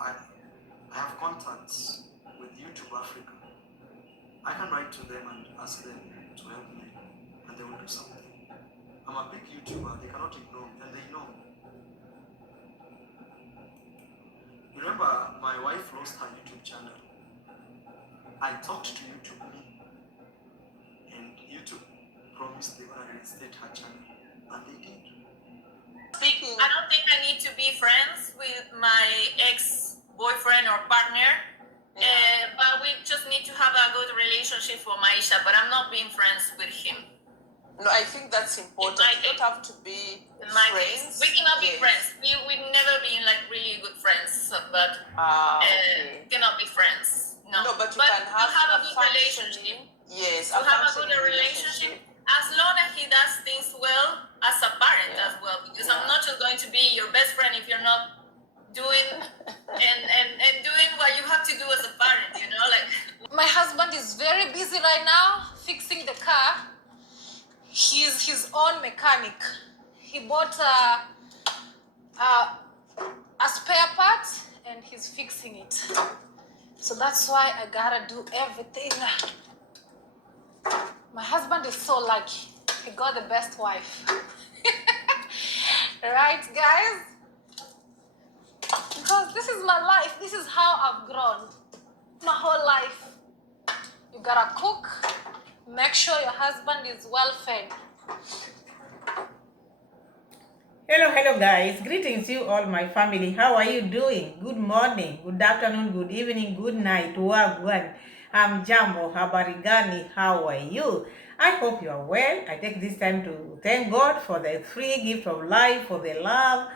I have contacts with YouTube Africa. I can write to them and ask them to help me, and they will do something. I'm a big YouTuber, they cannot ignore me, and they know me. Remember, my wife lost her YouTube channel. I talked to YouTube and YouTube promised they were going to reinstate her channel, and they did. Speaking, I don't think I need to be friends with my ex-boyfriend or partner. But we just need to have a good relationship for Maisha, but I'm not being friends with him. No, I think that's important. You don't have to be friends. We cannot be friends. We've never been like really good friends, but cannot be friends. No, but you can have a good relationship. Yes, to have a good relationship. As long as he does things well as a parent as well, because I'm not just going to be your best friend if you're not doing and doing what you have to do as a parent, you know, like. My husband is very busy right now fixing the car. He's his own mechanic. He bought a spare part and he's fixing it. So that's why I gotta do everything. My husband is so lucky. He got the best wife. Right, guys? Because this is my life. This is how I've grown. My whole life. You gotta cook. Make sure your husband is well fed. Hello guys. Greetings you all, my family. How are you doing? Good morning, good afternoon, good evening, good night. Wagwan. I'm Jambo. Habari gani? How are you? I hope you are well. I take this time to thank God for the free gift of life, for the love.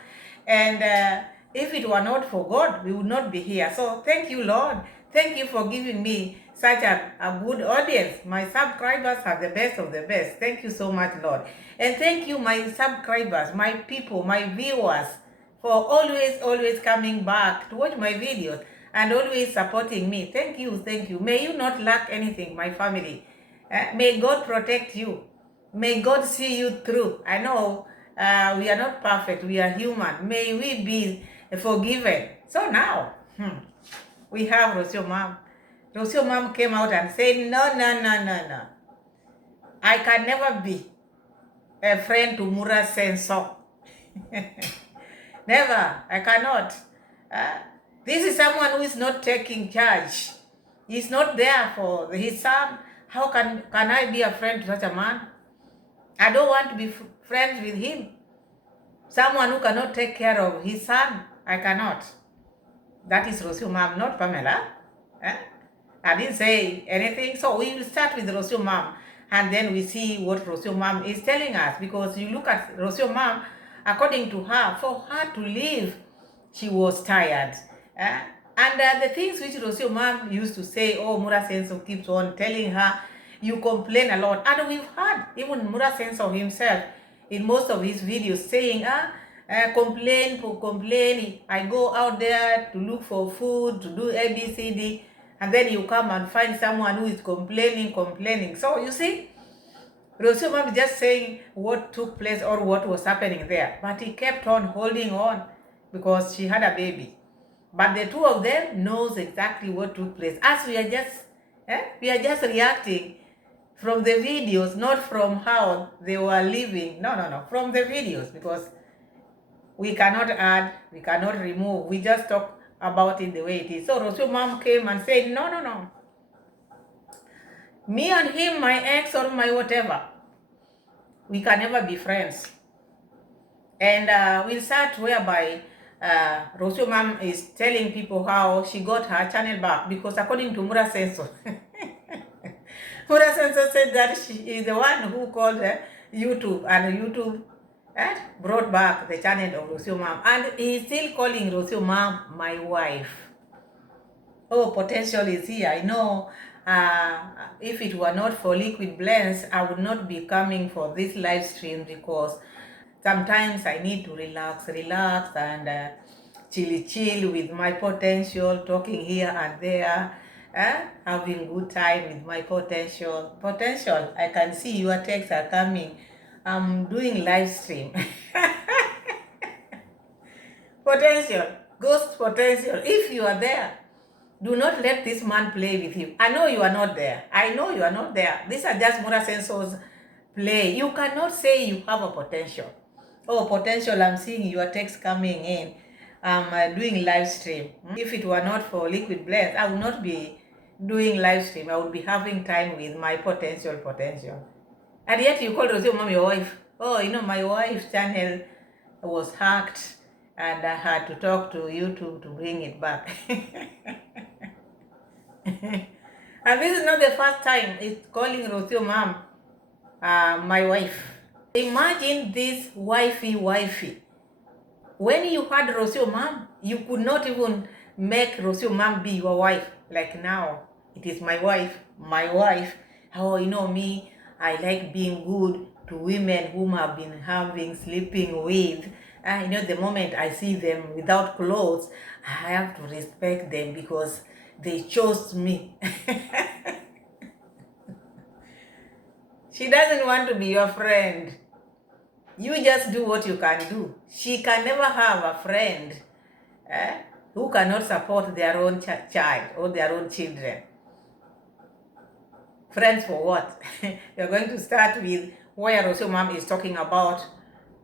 And if it were not for God, we would not be here. So thank you, Lord. Thank you for giving me such a good audience. My subscribers are the best of the best. Thank you so much, Lord. And thank you, my subscribers, my people, my viewers, for always coming back to watch my videos and always supporting me. Thank you, thank you. May you not lack anything, my family. May God protect you. May God see you through. I know we are not perfect. We are human. May we be forgiven. So now, we have Rocio Mom. Rocio Mom came out and said, no. I can never be a friend to Mura Senso. Never. I cannot. This is someone who is not taking charge. He's not there for his son. How can I be a friend to such a man? I don't want to be friends with him. Someone who cannot take care of his son. I cannot. That is Rocio Mom, not Pamela. I didn't say anything. So we will start with Rocio Mom. And then we see what Rocio Mom is telling us. Because you look at Rocio Mom, according to her, for her to live, she was tired. And the things which Rocio Mom used to say, Mura Senso keeps on telling her, you complain a lot. And we've heard even Mura Senso himself in most of his videos saying, complain. I go out there to look for food, to do ABCD, and then you come and find someone who is complaining. So you see, Rocio Mom is just saying what took place or what was happening there. But he kept on holding on because she had a baby. But the two of them knows exactly what took place. As we are just reacting from the videos, not from how they were living. No, from the videos, because we cannot add, we cannot remove. We just talk about it the way it is. So Rocio Mom came and said, no. Me and him, my ex or my whatever, we can never be friends. And we'll start whereby Rocio Mom is telling people how she got her channel back, because according to Mura Senso, Mura Senso said that she is the one who called YouTube, and YouTube brought back the channel of Rocio Mom. And he's still calling Rocio Mom my wife. Oh, potential is here. I know if it were not for Liquid Blends, I would not be coming for this live stream, because sometimes I need to relax and chill with my potential, talking here and there, having good time with my potential. I can see your texts are coming. I'm doing live stream. Potential, Ghost potential, if you are there, do not let this man play with you. I know you are not there. I know you are not there. These are just Mura Sensor's play. You cannot say you have a potential. Oh, potential, I'm seeing your text coming in. I'm doing live stream. If it were not for Liquid Blends, I would not be doing live stream. I would be having time with my potential. And yet you called Rocio, mom, your wife. Oh, my wife's channel was hacked and I had to talk to YouTube to bring it back. And this is not the first time it's calling Rocio mom, my wife. Imagine this wifey. When you had Rocio mom, you could not even make Rocio mom be your wife. Like now, it is my wife. Oh, me, I like being good to women whom I've been sleeping with. The moment I see them without clothes, I have to respect them because they chose me. She doesn't want to be your friend. You just do what you can do. She can never have a friend who cannot support their own child or their own children. Friends for what? You're going to start with where Rocio mom is talking about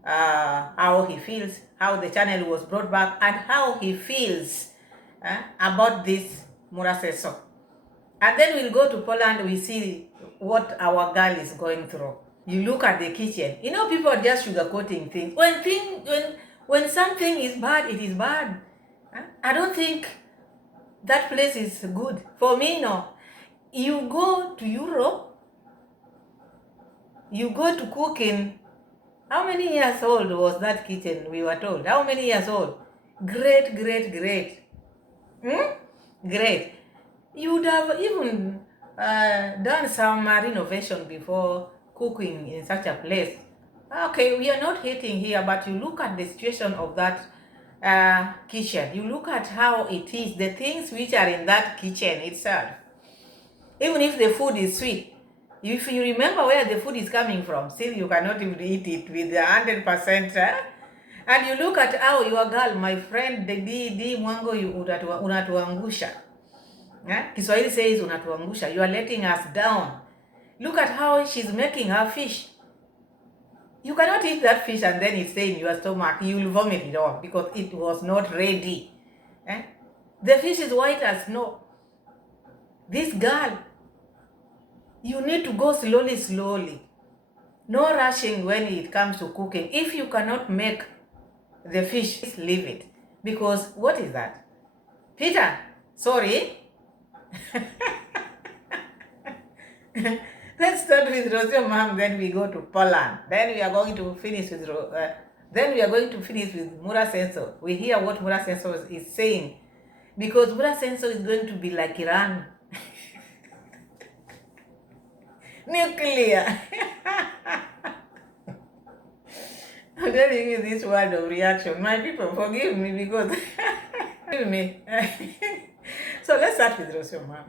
how he feels, how the channel was brought back, and how he feels about this Mura Sensor. And then we'll go to Poland, we see what our girl is going through. You look at the kitchen. People are just sugarcoating things. When something is bad, it is bad. I don't think that place is good. For me, no. You go to Europe, you go to cooking. How many years old was that kitchen, we were told? How many years old? Great. Great. You would have even done some renovation before cooking in such a place. Okay, we are not hating here, but you look at the situation of that kitchen. You look at how it is, the things which are in that kitchen itself. Even if the food is sweet, if you remember where the food is coming from, still you cannot even eat it with 100%. And you look at how your girl, my friend, the mwango, unatuangusha. Kiswahili says unatuangusha. You are letting us down. Look at how she's making her fish. You cannot eat that fish and then it stay in your stomach. You will vomit it off because it was not ready. The fish is white as snow. This girl, you need to go slowly. No rushing when it comes to cooking. If you cannot make the fish, leave it. Because what is that? Peter, sorry. Let's start with Rocio mom, then we go to Poland. Then we are going to finish with Mura Sensor. We hear what Mura Sensor is saying. Because Mura Sensor is going to be like Iran. Nuclear. I'm telling you this word of reaction. My people, forgive me because forgive me. So let's start with Rocio mom.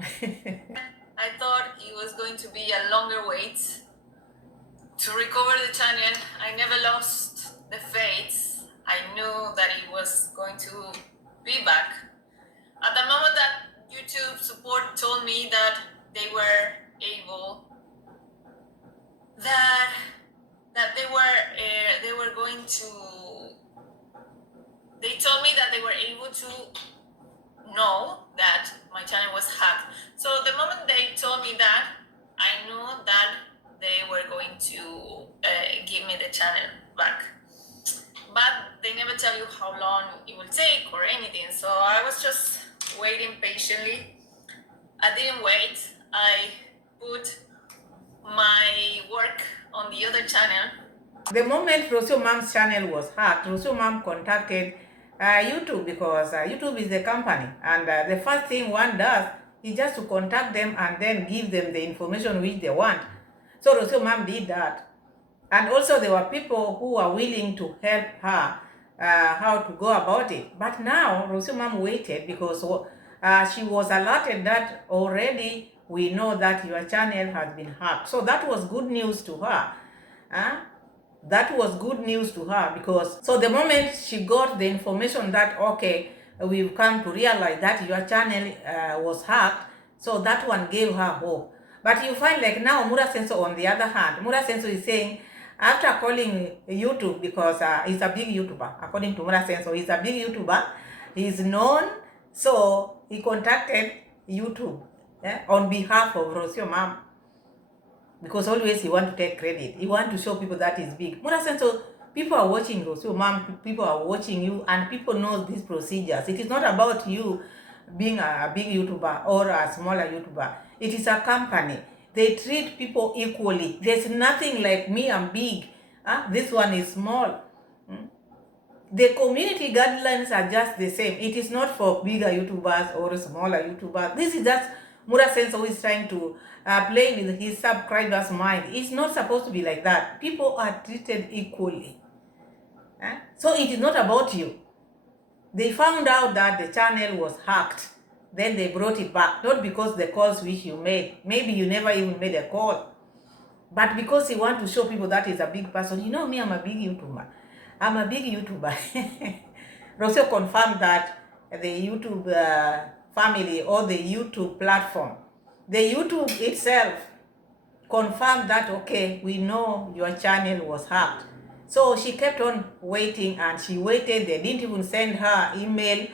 I thought it was going to be a longer wait to recover the channel. I never lost the faith. I knew that it was going to be back. At the moment that YouTube support told me that they were able, they told me that they were able to know that my channel was hacked. So the moment they told me that, I knew that they were going to give me the channel back. But they never tell you how long it will take or anything. So I was just waiting patiently. I didn't wait. I put my work on the other channel. The moment Rocio mom's channel was hacked, Rocio mom contacted YouTube because YouTube is the company, and the first thing one does is just to contact them and then give them the information which they want. So Rocio mom did that, and also there were people who were willing to help her how to go about it. But now Rocio mom waited because she was alerted that already we know that your channel has been hacked. So that was good news to her. That was good news to her because so the moment she got the information that okay, we've come to realize that your channel was hacked. So that one gave her hope. But you find like now Mura Senso on the other hand, Mura Senso is saying, after calling YouTube, because he's a big YouTuber, according to Mura Senso, he's a big YouTuber, he's known, so he contacted YouTube on behalf of Rocio mom, because always he want to take credit. He want to show people that he's big. Mura Senso, people are watching Rocio mom, people are watching you, and people know these procedures. It is not about you being a big YouTuber or a smaller YouTuber. It is a company. They treat people equally. There's nothing like me, I'm big. This one is small. The community guidelines are just the same. It is not for bigger YouTubers or smaller YouTubers. This is just Mura Senso is trying to play with his subscribers' mind. It's not supposed to be like that. People are treated equally. So it is not about you. They found out that the channel was hacked. Then they brought it back, not because the calls which you made, maybe you never even made a call, but because you want to show people that is a big person. You know me, I'm a big YouTuber. I'm a big YouTuber. Rocio confirmed that the YouTube family or the YouTube platform, the YouTube itself confirmed that, okay, we know your channel was hacked. So she kept on waiting, and she waited. They didn't even send her email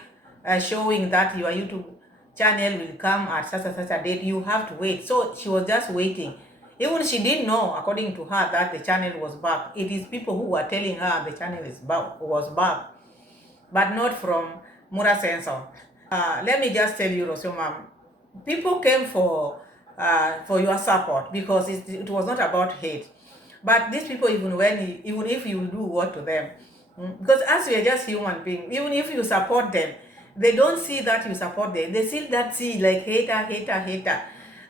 showing that your YouTube channel will come at such a date. You have to wait. So she was just waiting. Even she didn't know, according to her, that the channel was back. It is people who were telling her the channel was back, but not from Mura Senso. Let me just tell you, Rocio ma'am, people came for your support, because it was not about hate. But these people, even if you do what to them, because as we are just human beings, even if you support them, they don't see that you support them. They see like hater.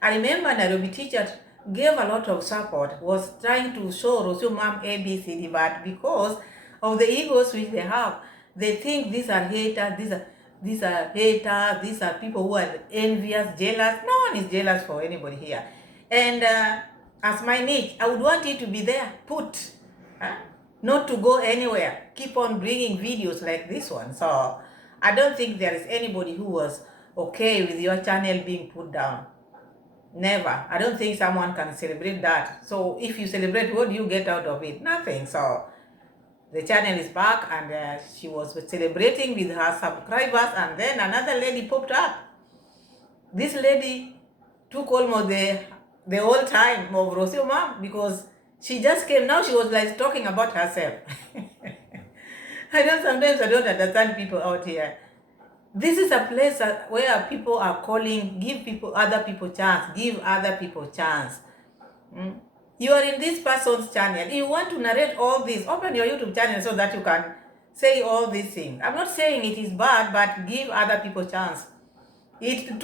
I remember Nairobi teacher gave a lot of support, was trying to show Rocio mom ABCD, but because of the egos which they have, they think these are haters, these are people who are envious, jealous. No one is jealous for anybody here. And as my niche, I would want it to be there, not to go anywhere. Keep on bringing videos like this one. So I don't think there is anybody who was okay with your channel being put down. Never. I don't think someone can celebrate that. So if you celebrate, what do you get out of it? Nothing. So the channel is back, and she was celebrating with her subscribers, and then another lady popped up. This lady took almost the whole time of Rocio mom, because she just came. Now she was like talking about herself. Sometimes I don't understand people out here. This is a place where people are calling, give other people chance. You are in this person's channel. You want to narrate all this. Open your YouTube channel so that you can say all these things. I'm not saying it is bad, but give other people chance. It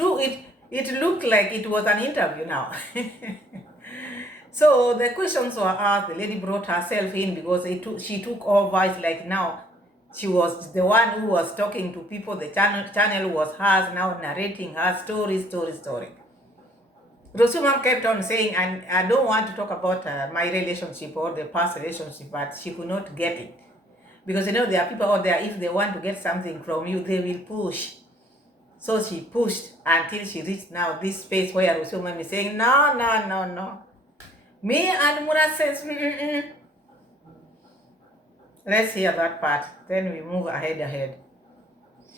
looked like it was an interview now. So the questions were asked. The lady brought herself in because she took over. It's like now she was the one who was talking to people. The channel was hers, now narrating her story. Rocio mom kept on saying, and I don't want to talk about my relationship or the past relationship, but she could not get it. Because there are people out there, if they want to get something from you, they will push. So she pushed until she reached now this space where Rocio mom is saying, no. Me and Mura says, Let's hear that part, then we move ahead.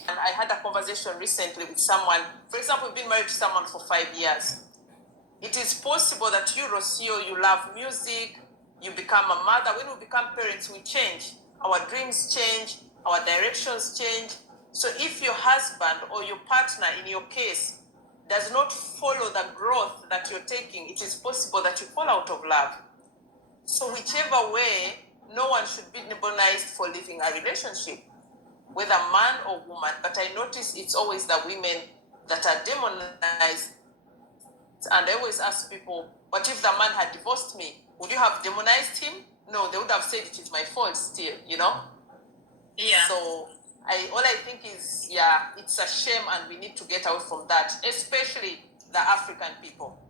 And I had a conversation recently with someone. For example, we've been married to someone for 5 years. It is possible that you, Rocio, you love music, you become a mother. When we become parents, we change. Our dreams change, our directions change. So if your husband or your partner, in your case, does not follow the growth that you're taking, it is possible that you fall out of love. So whichever way, no one should be demonized for living a relationship, whether man or woman. But I notice it's always the women that are demonized. And I always ask people, what if the man had divorced me? Would you have demonized him? No, they would have said it is my fault still, Yeah. So all I think is, it's a shame, and we need to get away from that, especially the African people.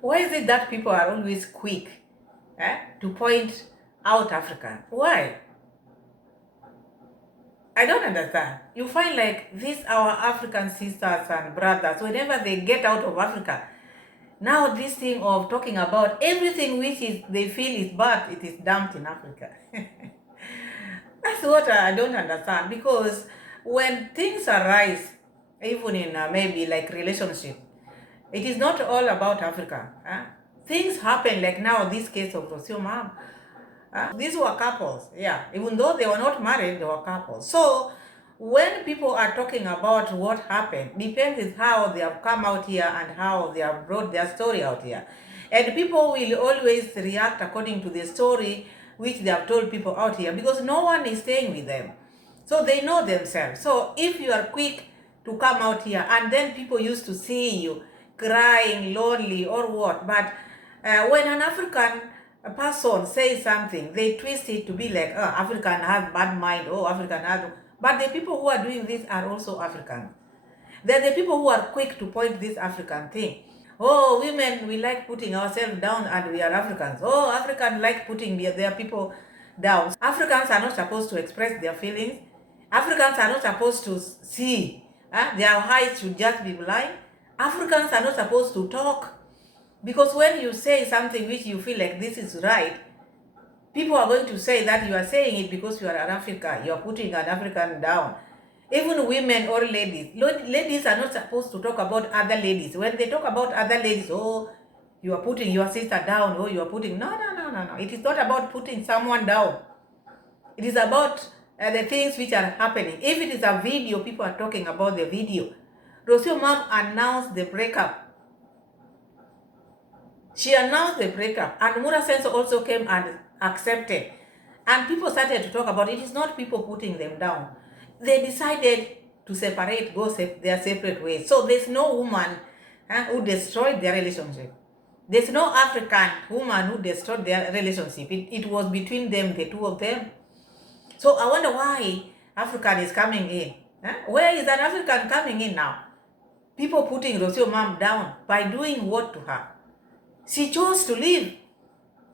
Why is it that people are always quick to point out Africa? Why? I don't understand. You find like these our African sisters and brothers, whenever they get out of Africa, now this thing of talking about everything which is they feel is bad, it is dumped in Africa. That's what I don't understand, because when things arise, even in maybe like relationship, it is not all about Africa. Things happen like now this case of Rocio mom. These were couples, yeah. Even though they were not married, they were couples. So when people are talking about what happened, depends on how they have come out here and how they have brought their story out here. And people will always react according to the story which they have told people out here, because no one is staying with them. So they know themselves. So if you are quick to come out here and then people used to see you crying, lonely or what, but when an African person says something, they twist it to be like, oh, African has bad mind, oh, African has... But the people who are doing this are also African. They're the people who are quick to point this African thing. Oh, women, we like putting ourselves down and we are Africans. Oh, Africans like putting their people down. Africans are not supposed to express their feelings. Africans are not supposed to see. Their eyes should just be blind. Africans are not supposed to talk. Because when you say something which you feel like this is right, people are going to say that you are saying it because you are an African. You are putting an African down. Even women or ladies. Ladies are not supposed to talk about other ladies. When they talk about other ladies, oh, you are putting your sister down. Oh, you are putting... No. It is not about putting someone down. It is about the things which are happening. If it is a video, people are talking about the video. Rocio mom announced the breakup. She announced the breakup, and Mura Senso also came and accepted. And people started to talk about it. It is not people putting them down. They decided to separate, go their separate ways. So there's no woman who destroyed their relationship. There's no African woman who destroyed their relationship. It was between them, the two of them. So I wonder why African is coming in. Where is an African coming in now? People putting Rocio mom down by doing what to her? She chose to leave,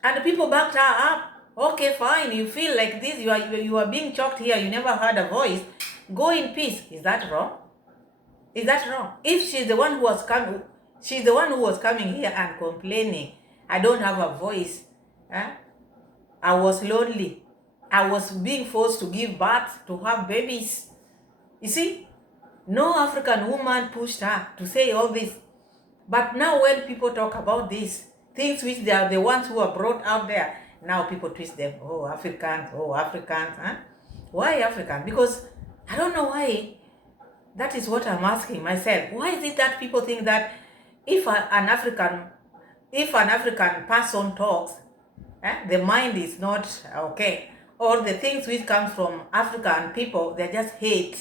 and people backed her up. Okay, fine, you feel like this, you are being choked here, you never heard a voice, go in peace. Is that wrong? Is that wrong? If she's the one who was coming, she's the one who was coming here and complaining, I don't have a voice, I was lonely, I was being forced to give birth, to have babies. You see, no African woman pushed her to say all this. But now when people talk about these things which they are the ones who are brought out there, now people twist them. Oh, Africans, oh, Africans. Why African? Because I don't know why. That is what I'm asking myself. Why is it that people think that if an African person talks, the mind is not okay? Or the things which come from African people, they're just hate,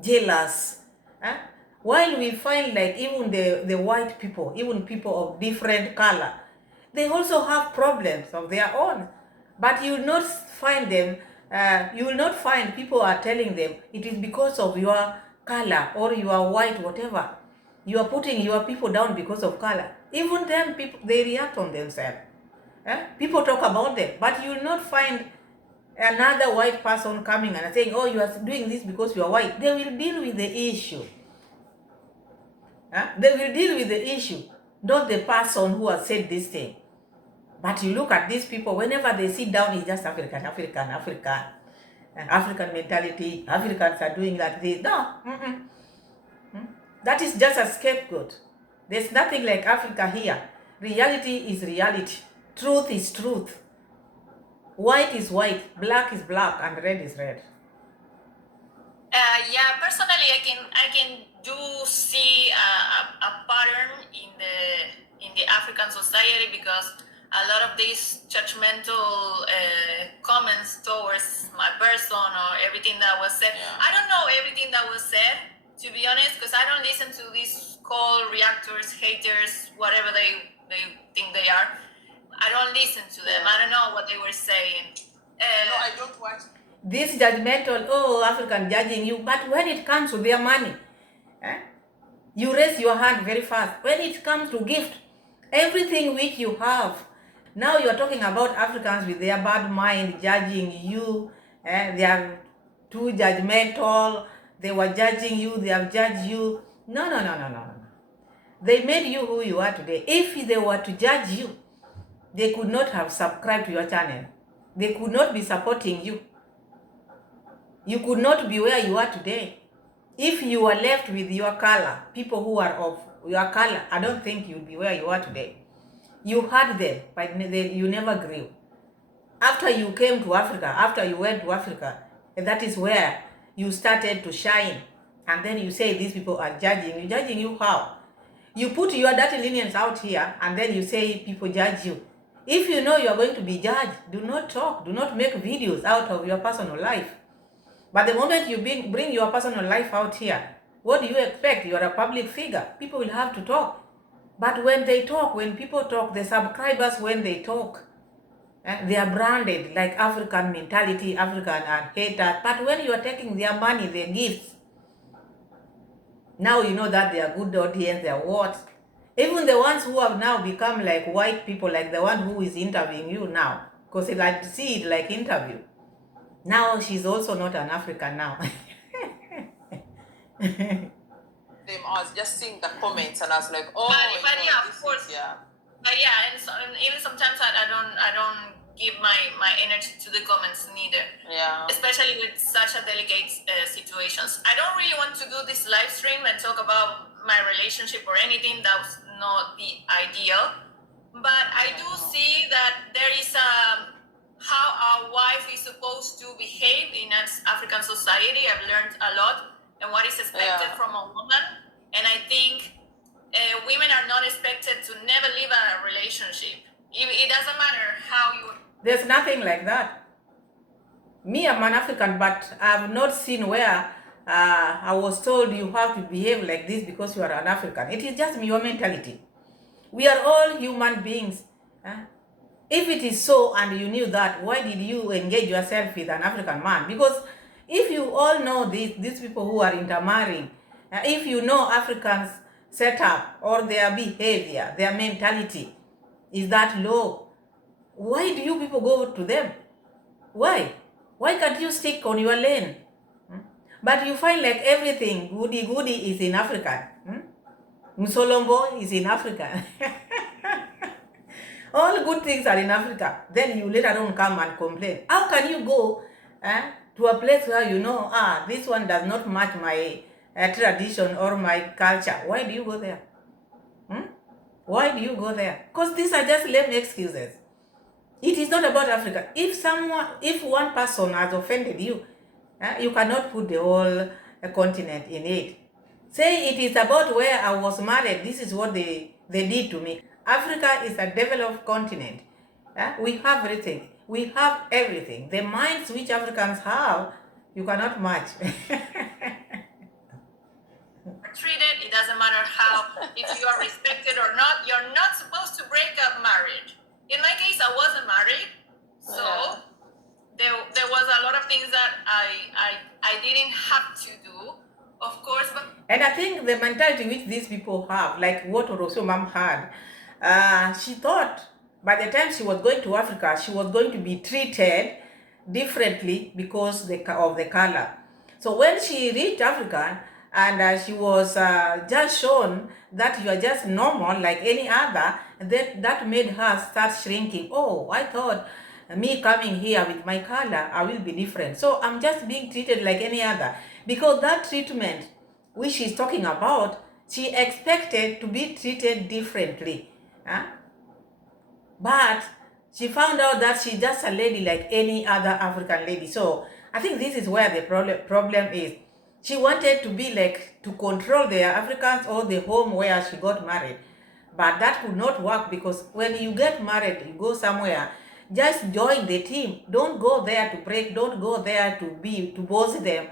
jealous. While we find like even the white people, even people of different color, they also have problems of their own. But you will not find them, you will not find people are telling them it is because of your color or you are white, whatever. You are putting your people down because of color. Even them, people, they react on themselves. People talk about them, but you will not find another white person coming and saying, oh, you are doing this because you are white. They will deal with the issue. They will deal with the issue, not the person who has said this thing. But you look at these people, whenever they sit down, it's just African mentality. Africans are doing like this. No. That is just a scapegoat. There's nothing like Africa here. Reality is reality. Truth is truth. White is white, black is black, and red is red. Yeah, personally, I can do see a pattern in the African society, because a lot of these judgmental comments towards my person or everything that was said. Yeah. I don't know everything that was said, to be honest, because I don't listen to these call reactors, haters, whatever they think they are. I don't listen to them. I don't know what they were saying. No, I don't watch. This judgmental, oh, African judging you, but when it comes to their money, you raise your hand very fast. When it comes to gift, everything which you have, now you are talking about Africans with their bad mind judging you. They are too judgmental, they were judging you, they have judged you. No, no, no, no, no, no. They made you who you are today. If they were to judge you, they could not have subscribed to your channel. They could not be supporting you. You could not be where you are today. If you were left with your color, people who are of your color, I don't think you'd be where you are today. You had them, but you never grew. After you came to Africa, after you went to Africa, that is where you started to shine. And then you say these people are judging you. Judging you how? You put your dirty linens out here and then you say people judge you. If you know you are going to be judged, do not talk, do not make videos out of your personal life. But the moment you bring your personal life out here, what do you expect? You are a public figure. People will have to talk. But when they talk, when people talk, the subscribers, when they talk, they are branded like African mentality, African and haters. But when you are taking their money, their gifts, now you know that they are good audience, they are what? Even the ones who have now become like white people, like the one who is interviewing you now, because I see it like interview. Now she's also not an African now. I was just seeing the comments and I was like, oh, but yeah, of this course. is, yeah. But yeah, and even sometimes I don't give my energy to the comments neither. Yeah. Especially with such a delicate situations. I don't really want to do this live stream and talk about my relationship or anything. That was not the ideal. But I do see that there is how a wife is supposed to behave in an African society. I've learned a lot and what is expected from a woman. And I think women are not expected to never leave a relationship. It doesn't matter how you... There's nothing like that. Me, I'm an African, but I've not seen where I was told you have to behave like this because you are an African. It is just your mentality. We are all human beings. If it is so and you knew that, why did you engage yourself with an African man? Because if you all know these people who are intermarrying, if you know Africans' setup or their behavior, their mentality is that low, why do you people go to them? Why? Why can't you stick on your lane? But you find like everything goody is in Africa. Msolombo is in Africa. All good things are in Africa. Then you later on come and complain. How can you go to a place where you know, this one does not match my tradition or my culture? Why do you go there? Why do you go there? Because these are just lame excuses. It is not about Africa. If one person has offended you, you cannot put the whole continent in it. Say it is about where I was married. This is what they did to me. Africa is a developed continent. We have everything. We have everything. The minds which Africans have, you cannot match. Treated, it doesn't matter how, if you are respected or not, you're not supposed to break up marriage. In my case, I wasn't married, so there was a lot of things that I didn't have to do, of course. But and I think the mentality which these people have, like what Rocio mom had, she thought by the time she was going to Africa, she was going to be treated differently because of the color. So when she reached Africa, and she was just shown that you are just normal like any other, that made her start shrinking. Oh, I thought me coming here with my color, I will be different. So I'm just being treated like any other. Because that treatment which she's talking about, she expected to be treated differently. But she found out that she's just a lady like any other African lady. So I think this is where the problem is. She wanted to be like, to control the Africans or the home where she got married. But that could not work, because when you get married, you go somewhere, just join the team. Don't go there to break, don't go there to boss them.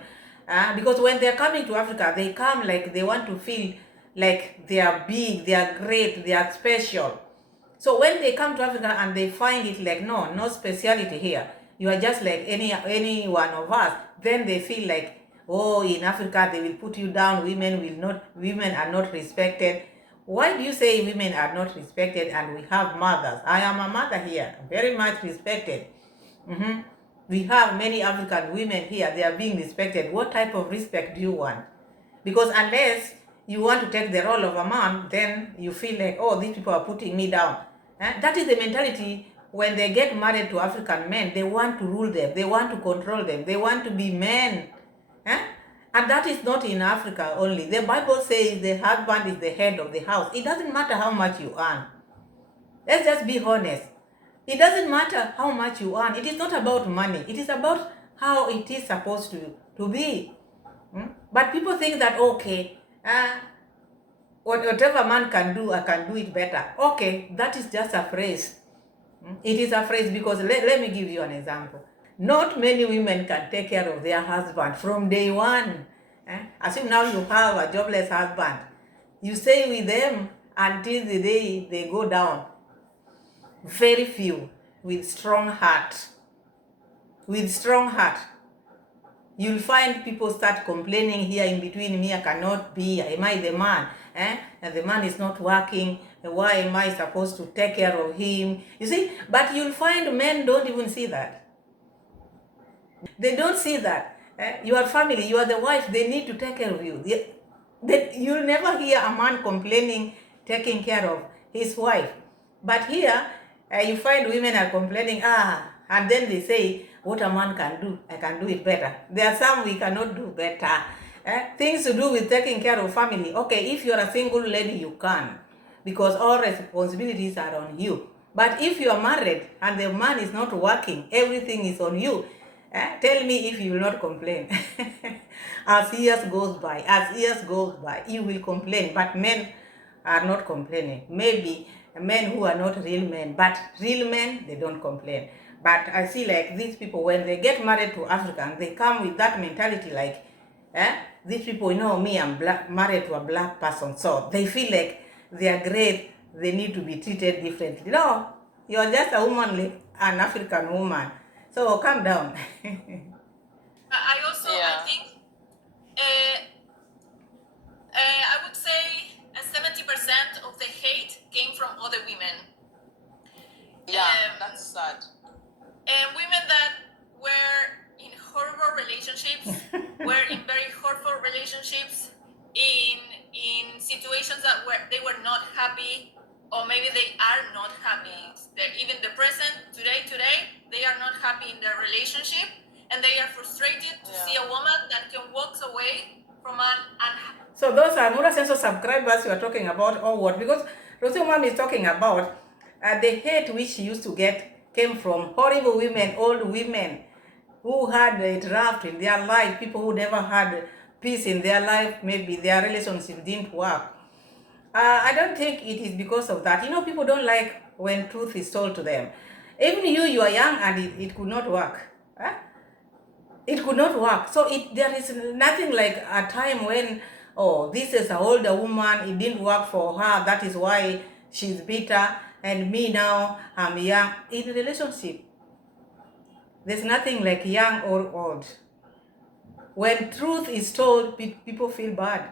Because when they're coming to Africa, they come like they want to feel like they are big, they are great, they are special. So when they come to Africa and they find it like, no speciality here, you are just like any one of us, then they feel like, oh, in Africa they will put you down, women are not respected. Why do you say women are not respected and we have mothers? I am a mother here, very much respected. We have many African women here, they are being respected. What type of respect do you want? Because unless you want to take the role of a man, then you feel like, oh, these people are putting me down. That is the mentality when they get married to African men. They want to rule them, they want to control them, they want to be men. And that is not in Africa only. The Bible says the husband is the head of the house. It doesn't matter how much you earn. Let's just be honest. It doesn't matter how much you earn. It is not about money. It is about how it is supposed to be. But people think that, okay, whatever man can do, I can do it better. Okay, that is just a phrase. It is a phrase because let me give you an example. Not many women can take care of their husband from day one. Assume now you have a jobless husband. You stay with them until the day they go down. Very few with strong heart. With strong heart. You'll find people start complaining here in between, me, I cannot be, am I the man? And the man is not working, why am I supposed to take care of him? You see, but you'll find men don't even see that. They don't see that. Your family, you are the wife, they need to take care of you. You'll never hear a man complaining, taking care of his wife. But here, you find women are complaining, and then they say, what a man can do, I can do it better. There are some we cannot do better. Things to do with taking care of family. Okay, if you're a single lady, you can, because all responsibilities are on you. But if you are married and the man is not working, everything is on you. Tell me if you will not complain. As years goes by, you will complain. But men are not complaining. Maybe men who are not real men, but real men, they don't complain. But I see like these people, when they get married to Africans, they come with that mentality like, these people, me, I'm married to a black person, so they feel like they are great, they need to be treated differently. No, you are just a woman, like an African woman. So calm down. I think, I would say 70% of the hate came from other women. That's sad. And women that were in horrible relationships, were in very hurtful relationships, in situations that they were not happy, or maybe they are not happy. Even the present, today, they are not happy in their relationship, and they are frustrated to see a woman that can walk away from an unhappy. So those are Mura Senso subscribers you are talking about, or what? Because Rocio Mom is talking about the hate which she used to get came from horrible women, old women who had it rough in their life, people who never had peace in their life, maybe their relationship didn't work. I don't think it is because of that. People don't like when truth is told to them. Even you are young and it could not work. It could not work. So there is nothing like a time when, this is an older woman, it didn't work for her, that is why she's bitter, and me now, I'm young. In a relationship, there's nothing like young or old. When truth is told, people feel bad.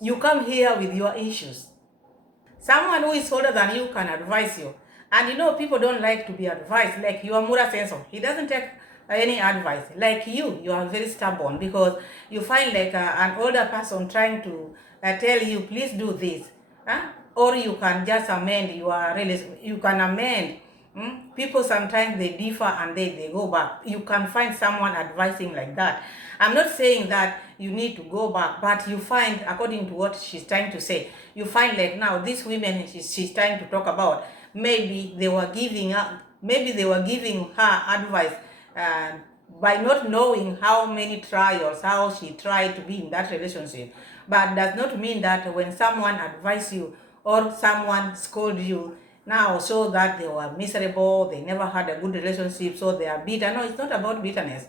You come here with your issues. Someone who is older than you can advise you. And people don't like to be advised. Like Iammarwa Senso, he doesn't take any advice. Like you are very stubborn because you find like an older person trying to tell you, please do this. Or you can just amend you can amend. People sometimes they differ and they go back. You can find someone advising like that. I'm not saying that you need to go back, but you find, according to what she's trying to say, you find like now these women she's trying to talk about, maybe they were giving her advice by not knowing how many trials, how she tried to be in that relationship. But does not mean that when someone advises you or someone scolds you now, so that they were miserable, they never had a good relationship, so they are bitter. No, it's not about bitterness.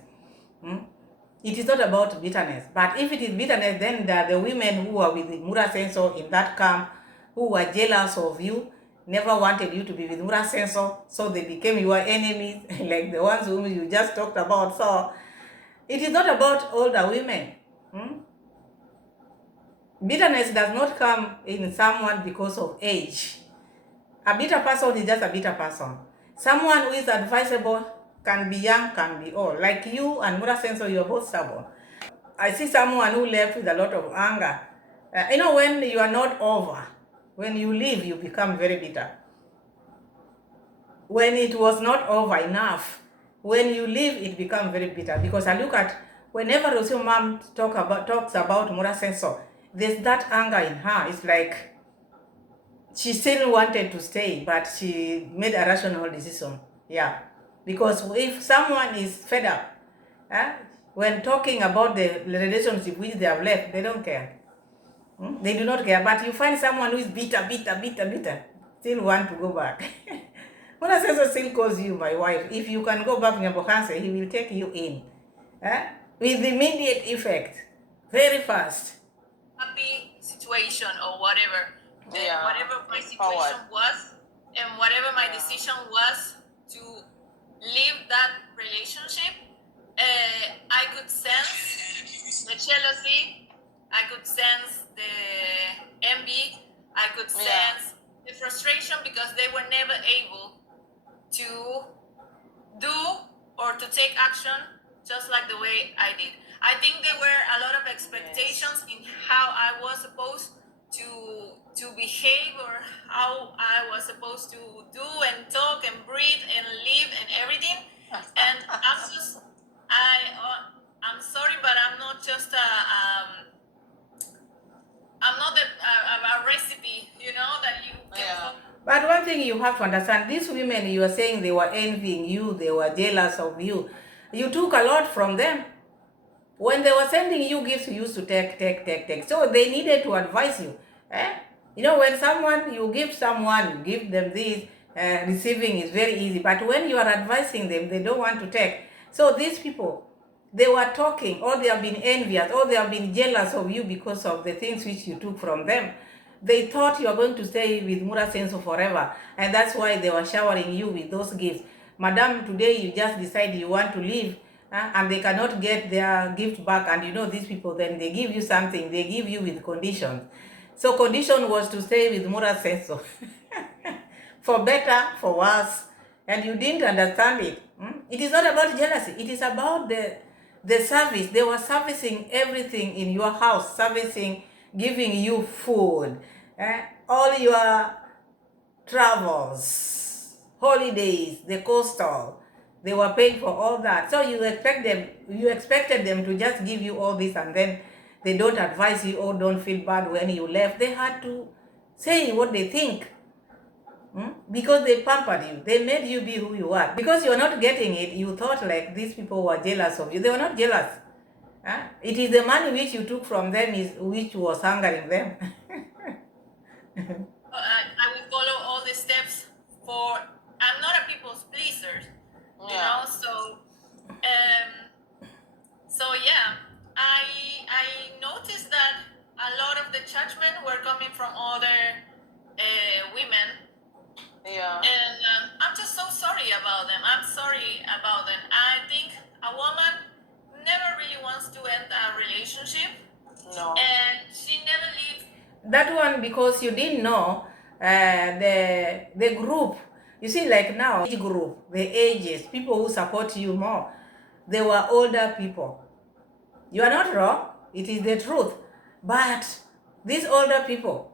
It is not about bitterness. But if it is bitterness, then there are the women who are with Iammarwa Senso in that camp, who were jealous of you, never wanted you to be with Iammarwa Senso, so they became your enemies, like the ones whom you just talked about. So it is not about older women. Bitterness does not come in someone because of age. A bitter person is just a bitter person. Someone who is advisable can be young, can be old. Like you and Mura Senso, you are both stubborn. I see someone who left with a lot of anger. When you are not over, when you leave, you become very bitter. When it was not over enough, when you leave, it becomes very bitter. Because I look at, whenever Rocio mom talks about Mura Senso, there's that anger in her. It's like she still wanted to stay, but she made a rational decision. Yeah. Because if someone is fed up, when talking about the relationship which they have left, they don't care. They do not care. But you find someone who is bitter, still want to go back. Mura Senso still calls you my wife. If you can go back Nyabohanse, he will take you in. With immediate effect. Very fast. Happy situation or whatever. Yeah. Whatever my situation was and whatever my decision was to leave that relationship, I could sense the jealousy, I could sense the envy, I could sense the frustration because they were never able to do or to take action just like the way I did. I think there were a lot of expectations in how I was supposed to behave or how I was supposed to do and talk and breathe and live and everything. And I'm sorry, but I'm not just I'm not a recipe, that you can. But one thing you have to understand, these women you are saying they were envying you, they were jealous of you. You took a lot from them. When they were sending you gifts, you used to take. So they needed to advise you. When you give someone, give them this, receiving is very easy. But when you are advising them, they don't want to take. So these people, they were talking, or they have been envious, or they have been jealous of you because of the things which you took from them. They thought you are going to stay with Mura Senso forever. And that's why they were showering you with those gifts. Madam, today you just decide you want to leave. And they cannot get their gift back, and these people, then they give you something, they give you with conditions. So condition was to stay with Mura Senso for better, for worse, and you didn't understand it. It is not about jealousy, it is about the service. They were servicing everything in your house, giving you food, all your travels, holidays, the coastal. They were paying for all that. So you expected them to just give you all this, and then they don't advise you or don't feel bad when you left. They had to say what they think. Because they pampered you. They made you be who you are. Because you're not getting it, you thought like these people were jealous of you. They were not jealous. It is the money which you took from them which was hungering them. I will follow all the steps I'm not a people's pleaser. So yeah, I noticed that a lot of the judgment were coming from other women. And I'm just so sorry about them. I think a woman never really wants to end a relationship. No. And she never leaves. That one, because you didn't know the group. You see, like now, each group, the ages, people who support you more, they were older people. You are not wrong. It is the truth. But these older people,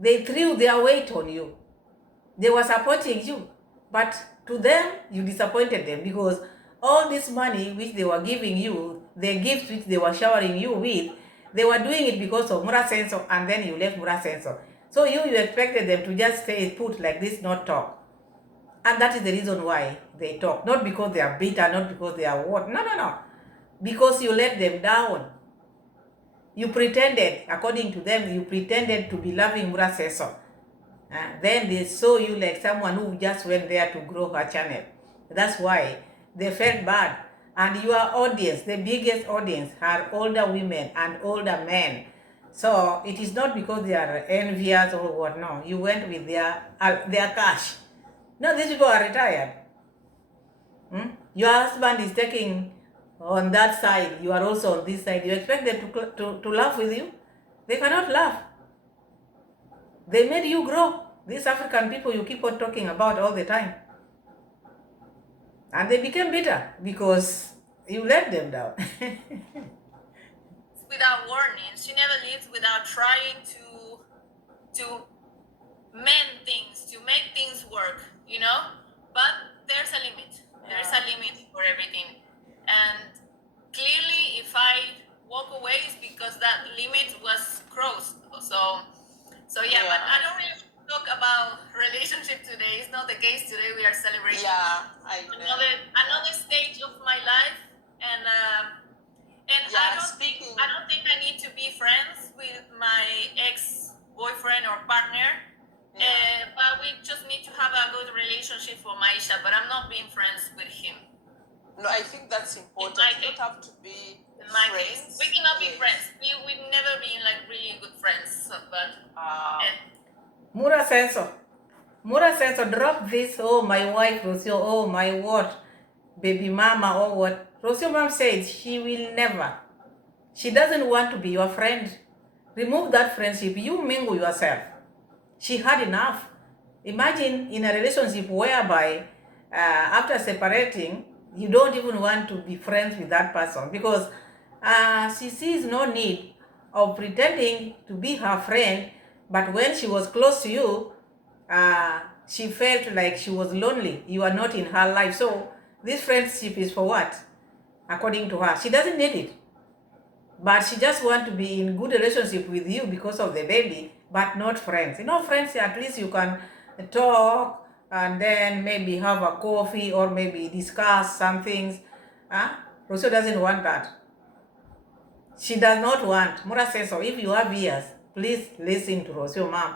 they threw their weight on you. They were supporting you. But to them, you disappointed them, because all this money which they were giving you, the gifts which they were showering you with, they were doing it because of Mura Senso, and then you left Mura Senso. So you expected them to just stay put like this, not talk. And that is the reason why they talk. Not because they are bitter, not because they are what. No. Because you let them down. You pretended, according to them, you pretended to be loving Mura Senso. Then they saw you like someone who just went there to grow her channel. That's why they felt bad. And your audience, the biggest audience, are older women and older men. So it is not because they are envious or what. No, you went with their cash. No, these people are retired. Your husband is taking on that side. You are also on this side. You expect them to laugh with you? They cannot laugh. They made you grow. These African people you keep on talking about all the time. And they became bitter because you let them down. Without warning. She never leaves without trying to mend things, to make things work, you know? But there's a limit. There's a limit for everything. And clearly, if I walk away, it's because that limit was crossed. So yeah, but I don't really talk about relationship today. It's not the case today. We are celebrating another stage of my life, and I don't think I need to be friends with my ex-boyfriend or partner. But we just need to have a good relationship for Maisha. But I'm not being friends with him. No, I think that's important. You don't have to be In my friends. case, we cannot be friends. We've never been like really good friends. So, but Mura Senso, drop this. Oh, my wife, Rocio. Oh, my what? Baby mama, or what? Rocio mom said she will never. She doesn't want to be your friend. Remove that friendship. You mingle yourself. She had enough. Imagine in a relationship whereby after separating, you don't even want to be friends with that person because she sees no need of pretending to be her friend, but when she was close to you, she felt like she was lonely. You are not in her life. So this friendship is for what? According to her, she doesn't need it. But she just wants to be in good relationship with you because of the baby, but not friends. You know, friends, at least you can talk and then maybe have a coffee or maybe discuss some things. Rocio doesn't want that. She does not want. Mura says so. If you have ears, please listen to Rocio mom.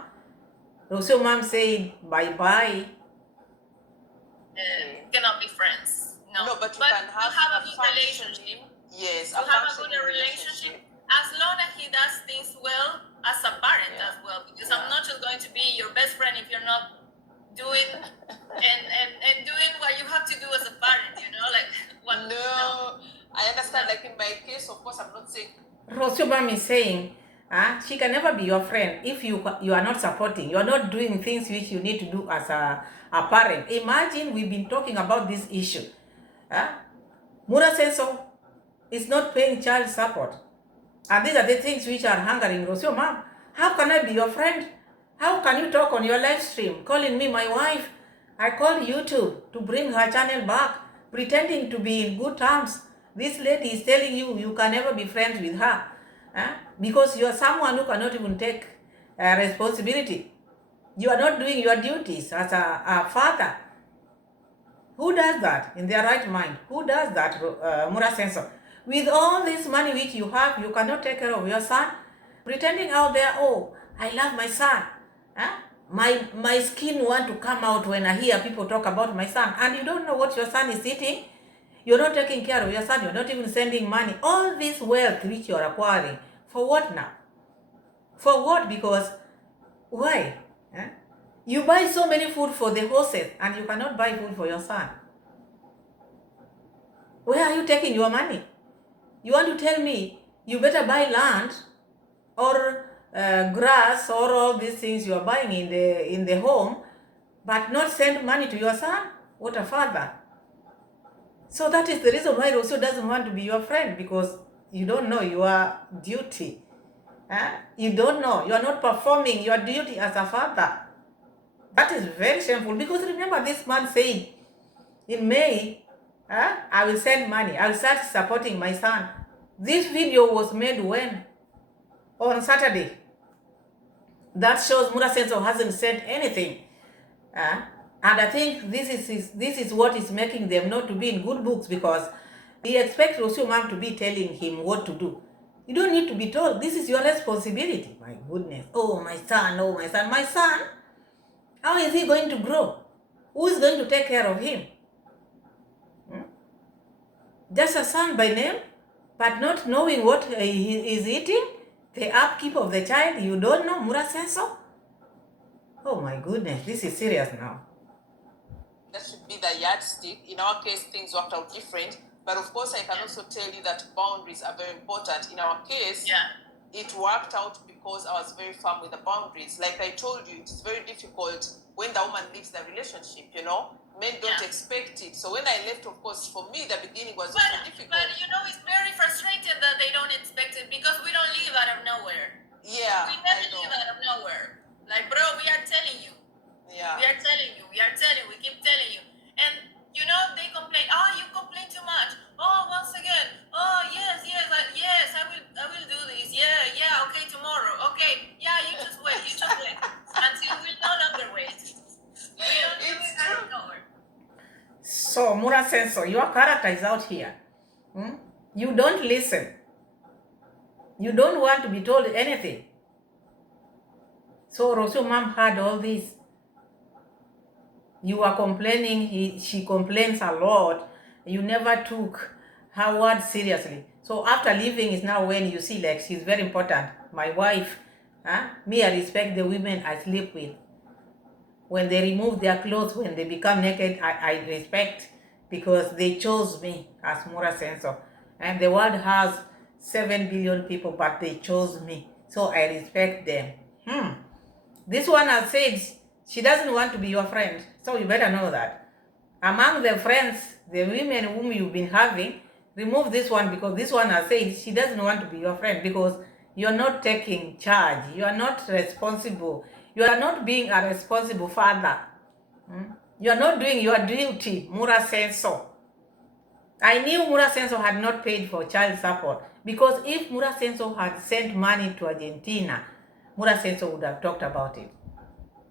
Rocio mom said bye-bye. Cannot be friends. No, but you can have a good relationship. Yes, to have a good relationship, as long as he does things well as a parent as well. Because I'm not just going to be your best friend if you're not doing and doing what you have to do as a parent. You know, like what? No, I understand. Like in my case, of course, I'm not saying. Rocio mom is saying, she can never be your friend if you are not supporting, you are not doing things which you need to do as a parent. Imagine we've been talking about this issue. Mura says so. Is not paying child support. And these are the things which are hungering Rocio mom. How can I be your friend? How can you talk on your live stream, calling me my wife? I called YouTube to bring her channel back, pretending to be in good terms. This lady is telling you you can never be friends with her. Because you are someone who cannot even take responsibility. You are not doing your duties as a father. Who does that in their right mind? Who does that, Mura Sensor? With all this money which you have, you cannot take care of your son. Pretending out there, oh, I love my son. My skin want to come out when I hear people talk about my son. And you don't know what your son is eating. You're not taking care of your son. You're not even sending money. All this wealth which you're acquiring. For what now? For what? Because, why? You buy so many food for the horses and you cannot buy food for your son. Where are you taking your money? You want to tell me you better buy land or grass or all these things you are buying in the home, but not send money to your son? What a father. So that is the reason why Rocio doesn't want to be your friend, because you don't know your duty. You don't know. You are not performing your duty as a father. That is very shameful, because remember this man said in May, I will send money. I will start supporting my son. This video was made when? On Saturday. That shows Mura Senso hasn't said anything. And I think this is what is making them not to be in good books, because they expect Rocio mom to be telling him what to do. You don't need to be told. This is your responsibility. My goodness. Oh, my son. Oh, my son. My son? How is he going to grow? Who is going to take care of him? Just a son by name, but not knowing what he is eating, the upkeep of the child, you don't know, Mura Senso? Oh my goodness, this is serious now. That should be the yardstick. In our case, things worked out different. But of course, I can also tell you that boundaries are very important. In our case, it worked out because I was very firm with the boundaries. Like I told you, it's very difficult when the woman leaves the relationship, you know? Men don't expect it. So when I left, of course, for me, the beginning was also difficult. But you know, it's very frustrating that they don't expect it because we don't live out of nowhere. Yeah, we never live out of nowhere. Like, bro, we are telling you. Yeah. We are telling you. We keep telling you. And, you know, they complain. Oh, you complain too much. Oh, once again. Oh, yes, I will do this. Yeah, okay, tomorrow. Okay, yeah, you just wait. Until we no longer wait. We don't do it out of nowhere. So, Mura Senso, your character is out here. You don't listen. You don't want to be told anything. So Rocio mom had all this. You are complaining, she complains a lot. You never took her word seriously. So after leaving is now when you see like she's very important. My wife, me, I respect the women I sleep with. When they remove their clothes, when they become naked, I respect because they chose me as Mura Senso. And the world has 7 billion people, but they chose me. So I respect them. This one has said she doesn't want to be your friend. So you better know that. Among the friends, the women whom you've been having, remove this one because this one has said she doesn't want to be your friend because you're not taking charge. You are not responsible. You are not being a responsible father. You are not doing your duty, Mura Senso. I knew Mura Senso had not paid for child support because if Mura Senso had sent money to Argentina, Mura Senso would have talked about it.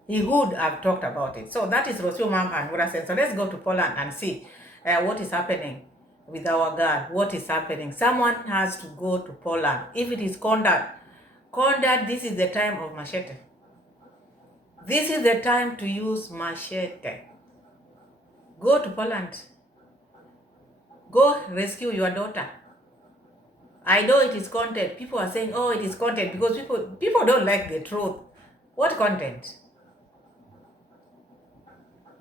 He would have talked about it. So that is Rocio mom and Mura Senso. Let's go to Poland and see what is happening with our girl. What is happening? Someone has to go to Poland. If it is Conrad, this is the time of machete. This is the time to use machete. Go to Poland. Go rescue your daughter. I know it is content. People are saying, oh, it is content because people don't like the truth. What content?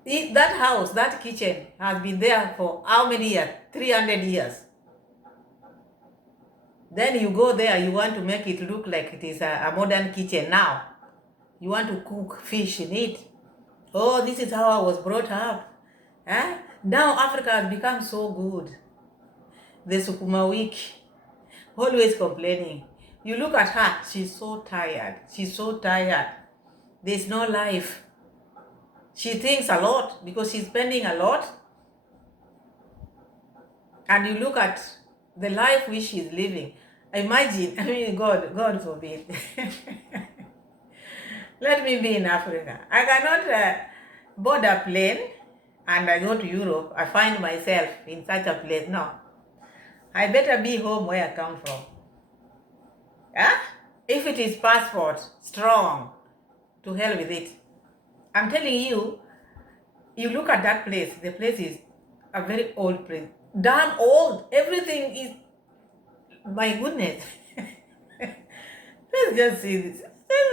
That house, that kitchen has been there for how many years? 300 years. Then you go there, you want to make it look like it is a modern kitchen now. You want to cook fish in it. Oh, this is how I was brought up. Now Africa has become so good. The Sukuma week, always complaining. You look at her, she's so tired. There's no life. She thinks a lot because she's spending a lot. And you look at the life which she's living. Imagine, God forbid. Let me be in Africa. I cannot board a plane and I go to Europe. I find myself in such a place. No. I better be home where I come from. If it is passport, strong, to hell with it. I'm telling you, you look at that place, the place is a very old place. Damn old. Everything is, my goodness. Let's just see this.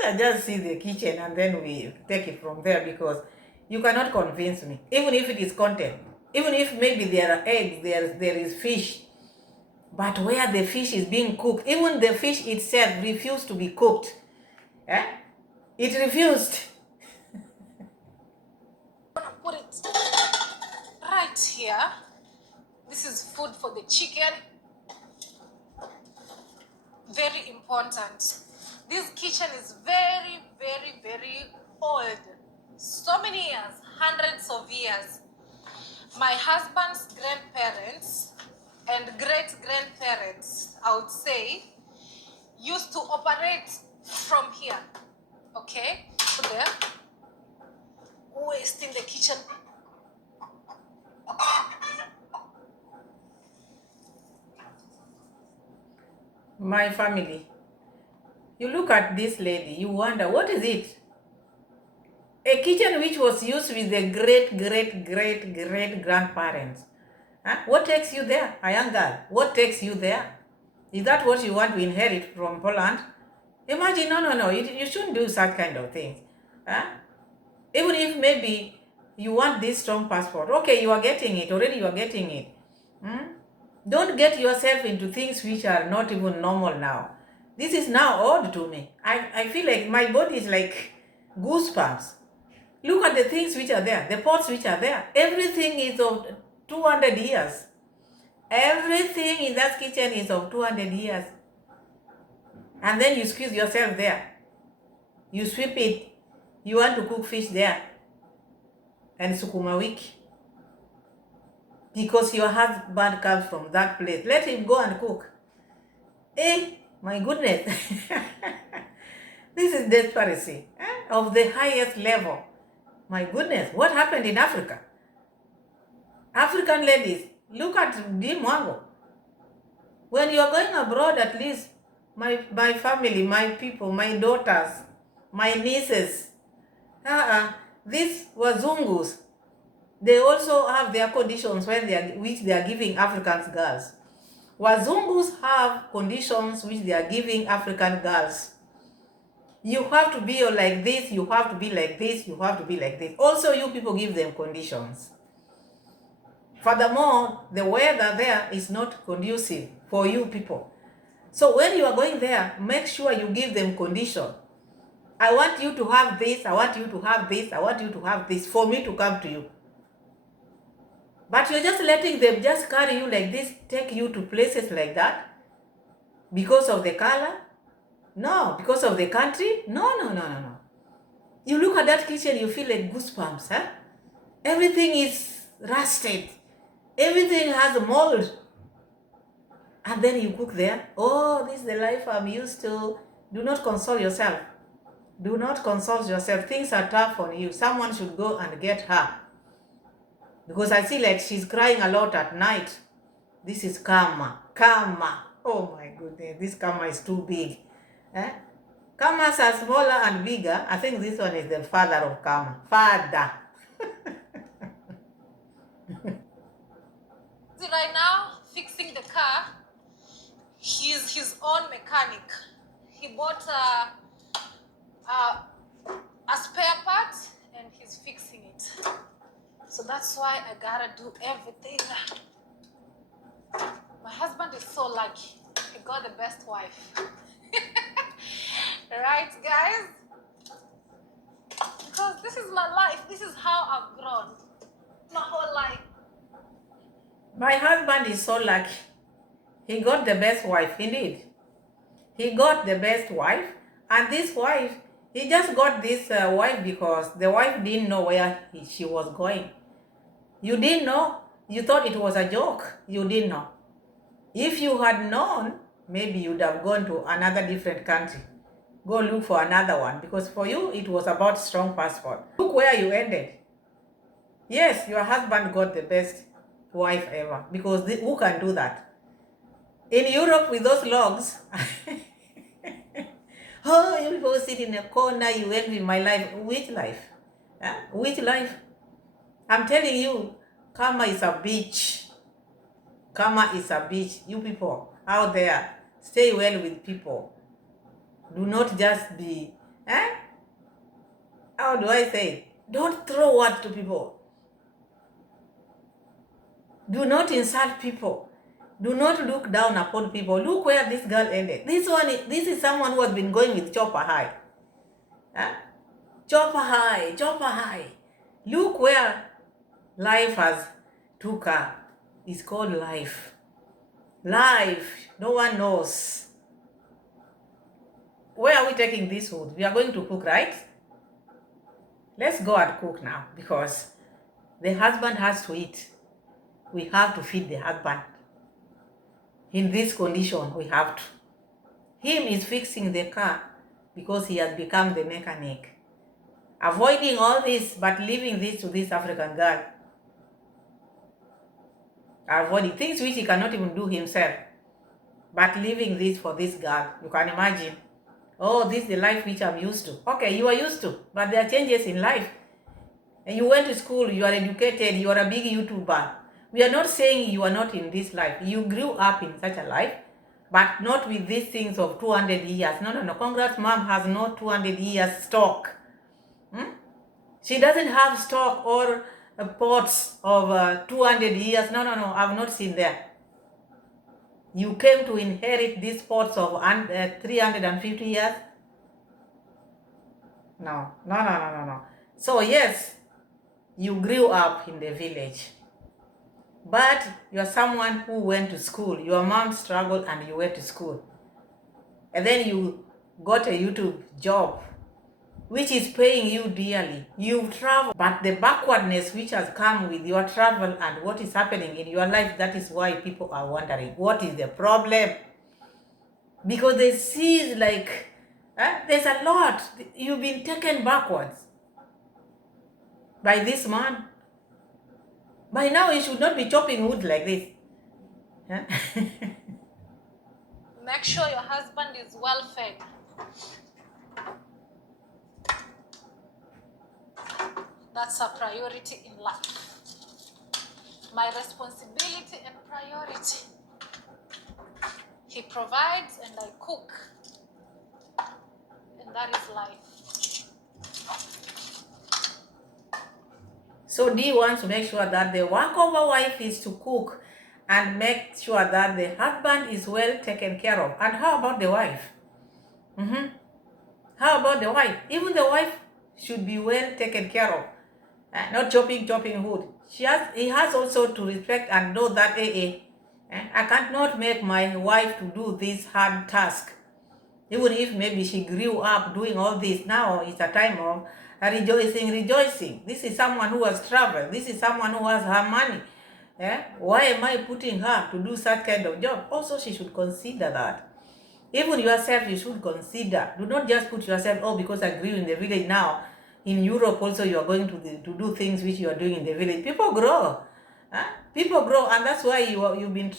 Let's just see the kitchen and then we take it from there because you cannot convince me. Even if it is content, even if maybe there are eggs, there is fish, but where the fish is being cooked, even the fish itself refused to be cooked. It refused. Put it right here. This is food for the chicken. Very important. This kitchen is very, very, very old. So many years, hundreds of years. My husband's grandparents and great-grandparents, I would say, used to operate from here. Okay? So there. Waste in the kitchen. My family. You look at this lady, you wonder, what is it? A kitchen which was used with the great-grandparents. What takes you there, a young girl? What takes you there? Is that what you want to inherit from Poland? Imagine, no. You shouldn't do such kind of things. Even if maybe you want this strong passport, okay, you are getting it, already you are getting it. Don't get yourself into things which are not even normal now. This is now odd to me. I feel like my body is like goosebumps. Look at the things which are there, the pots which are there. Everything is of 200 years. Everything in that kitchen is of 200 years. And then you squeeze yourself there. You sweep it. You want to cook fish there. And sukuma wiki. Because your husband comes from that place. Let him go and cook. My goodness. This is desperation of the highest level. My goodness, what happened in Africa? African ladies, look at Iammarwa. When you are going abroad, at least my family, my people, my daughters, my nieces, these wazungus, they also have their conditions which they are giving African girls. Wazungus have conditions which they are giving African girls. You have to be like this, you have to be like this, you have to be like this. Also, you people give them conditions. Furthermore, the weather there is not conducive for you people. So when you are going there, make sure you give them condition. I want you to have this, I want you to have this, I want you to have this for me to come to you. But you're just letting them just carry you like this, take you to places like that because of the color? No. Because of the country? No. You look at that kitchen, you feel like goosebumps, huh? Everything is rusted. Everything has mold. And then you cook there. Oh, this is the life I'm used to. Do not console yourself. Do not console yourself. Things are tough on you. Someone should go and get her. Because I see like she's crying a lot at night. This is karma. Karma. Oh my goodness. This karma is too big. Karmas are smaller and bigger. I think this one is the father of karma. Father. Right now, fixing the car. He's his own mechanic. He bought a spare part and he's fixing it. So that's why I gotta do everything. My husband is so lucky. He got the best wife. Right, guys? Because this is my life. This is how I've grown. My whole life. My husband is so lucky. He got the best wife, indeed. He got the best wife. And this wife, he just got this wife because the wife didn't know where she was going. You didn't know. You thought it was a joke. You didn't know. If you had known, maybe you'd have gone to another different country. Go look for another one. Because for you, it was about strong passport. Look where you ended. Yes, your husband got the best wife ever. Because who can do that? In Europe with those logs, oh, you people sit in a corner, you envy my life. Which life? Which life? I'm telling you, karma is a bitch. Karma is a bitch. You people out there, stay well with people. Do not just be, how do I say it? Don't throw words to people. Do not insult people. Do not look down upon people. Look where this girl ended. This is someone who has been going with chopper high. Chopper high. Look where life has took her. It's called life. Life. No one knows. Where are we taking this food? We are going to cook, right? Let's go and cook now because the husband has to eat. We have to feed the husband. In this condition, we have to. Him is fixing the car because he has become the mechanic. Avoiding all this, but leaving this to this African girl. Avoiding things which he cannot even do himself. But leaving this for this girl. You can imagine. Oh, this is the life which I'm used to. Okay, you are used to. But there are changes in life. And you went to school, you are educated, you are a big YouTuber. We are not saying you are not in this life. You grew up in such a life, but not with these things of 200 years. No. Congrats, mom has no 200 years stock. She doesn't have stock or pots of 200 years. No. I've not seen that. You came to inherit these pots of 350 years? No, no, no, no, no, no. So yes, you grew up in the village, but you're someone who went to school. Your mom struggled and you went to school. And then you got a YouTube job, which is paying you dearly. You've traveled, but the backwardness which has come with your travel and what is happening in your life, that is why people are wondering, what is the problem? Because they see like, there's a lot. You've been taken backwards by this man. By now, you should not be chopping wood like this. Huh? Make sure your husband is well fed. That's a priority in life. My responsibility and priority. He provides and I cook. And that is life. So Dee wants to make sure that the work of a wife is to cook and make sure that the husband is well taken care of. And how about the wife? How about the wife? Even the wife should be well taken care of. Not chopping wood. He has also to respect and know that I cannot make my wife to do this hard task. Even if maybe she grew up doing all this, now it's a time of rejoicing. This is someone who has traveled. This is someone who has her money. Why am I putting her to do such kind of job? Also, she should consider that. Even yourself, you should consider. Do not just put yourself, oh, because I grew in the village now. In Europe also, you are going to do things which you are doing in the village. People grow. People grow, and that's why you've been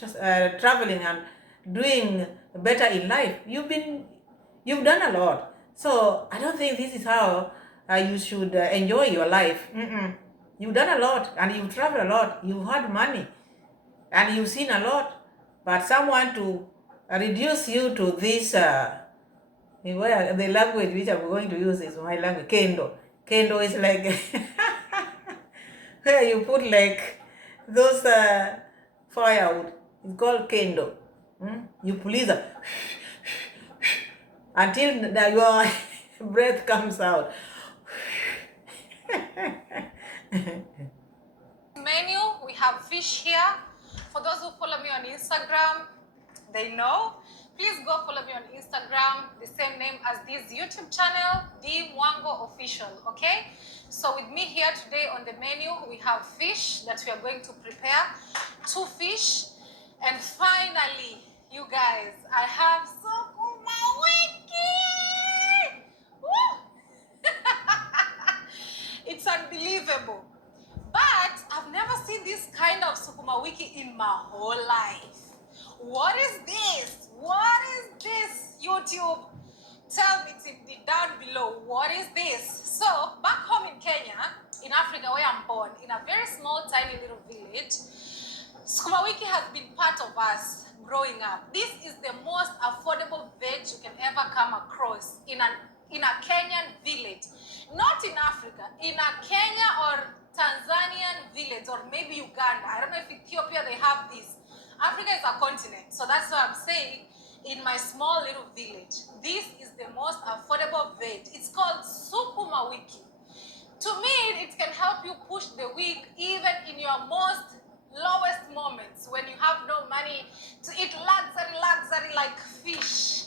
traveling and doing better in life. You've done a lot. So I don't think this is how you should enjoy your life. You've done a lot, and you've traveled a lot. You've had money, and you've seen a lot. But someone to reduce you to this, the language which I'm going to use is my language, kendo. Kendo is like where you put like those firewood. It's called kendo. You please until your breath comes out. Menu, we have fish here. For those who follow me on Instagram, they know. Please go follow me on Instagram, the same name as this YouTube channel, Iammarwa Official, okay? So with me here today on the menu, we have fish that we are going to prepare, 2 fish, and finally, you guys, I have sukuma wiki! Woo! It's unbelievable. But I've never seen this kind of sukuma wiki in my whole life. What is this? What is this, YouTube? Tell me down below, what is this? So, back home in Kenya, in Africa where I'm born, in a very small, tiny little village, sukuma wiki has been part of us growing up. This is the most affordable veg you can ever come across in a Kenyan village. Not in Africa, in a Kenya or Tanzanian village, or maybe Uganda. I don't know if Ethiopia they have this. Africa is a continent, so that's why I'm saying in my small little village, this is the most affordable veg. It's called sukuma wiki. To me, it can help you push the week even in your most lowest moments when you have no money to eat luxury like fish.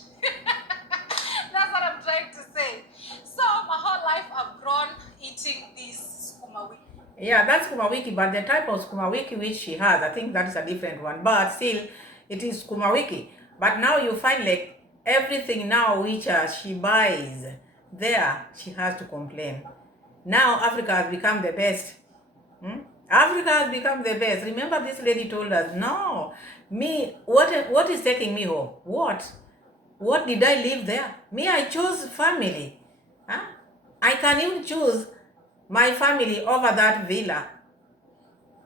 That's what I'm trying to say. So my whole life I've grown eating this sukuma wiki. Yeah, that's sukuma wiki, but the type of sukuma wiki which she has, I think that is a different one. But still, it is sukuma wiki. But now you find like everything now which she buys there, she has to complain. Now Africa has become the best. Africa has become the best. Remember, this lady told us, no, what is taking me home? What did I live there? Me, I chose family. I can even choose my family over that villa.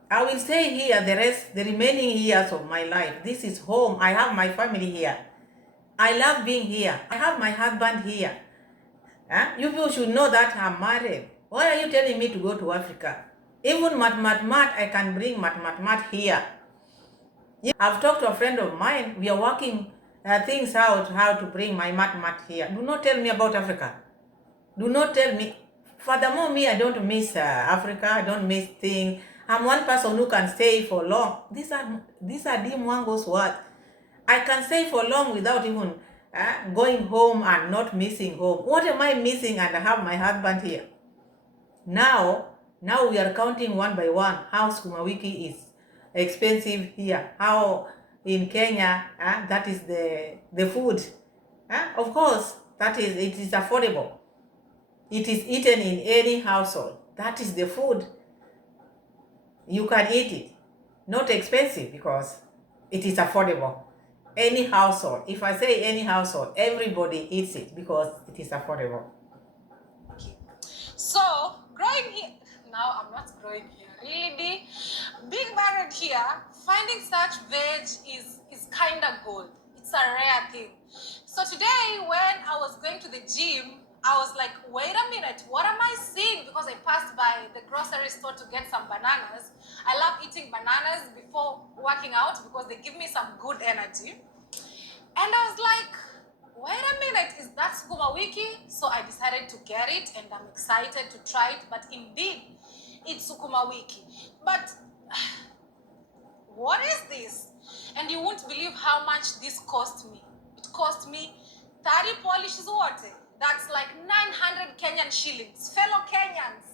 I will stay here the remaining years of my life. This is home. I have my family here. I love being here. I have my husband here. You people should know that I'm married. Why are you telling me to go to Africa? Even mat, I can bring mat here. Yeah, I've talked to a friend of mine. We are working things out how to bring my mat here. Do not tell me about Africa. Do not tell me. Furthermore, me, I don't miss Africa. I don't miss things. I'm one person who can stay for long. These are Dim Wango's words. I can stay for long without even going home and not missing home. What am I missing? And I have my husband here. Now we are counting one by one how sukuma wiki is expensive here. How in Kenya, that is the food. Of course, it is affordable. It is eaten in any household. That is the food. You can eat it. Not expensive because it is affordable. Any household. If I say any household, everybody eats it because it is affordable. So, growing here, now I'm not growing here, really. Being married here, finding such veg is kind of gold. It's a rare thing. So today, when I was going to the gym, I was like, wait a minute, what am I seeing? Because I passed by the grocery store to get some bananas. I love eating bananas before working out because they give me some good energy. And I was like, wait a minute, is that sukuma wiki? So I decided to get it and I'm excited to try it. But indeed, it's sukuma wiki. But what is this? And you won't believe how much this cost me. It cost me 30 Polish zloty. That's like 900 Kenyan shillings. Fellow Kenyans,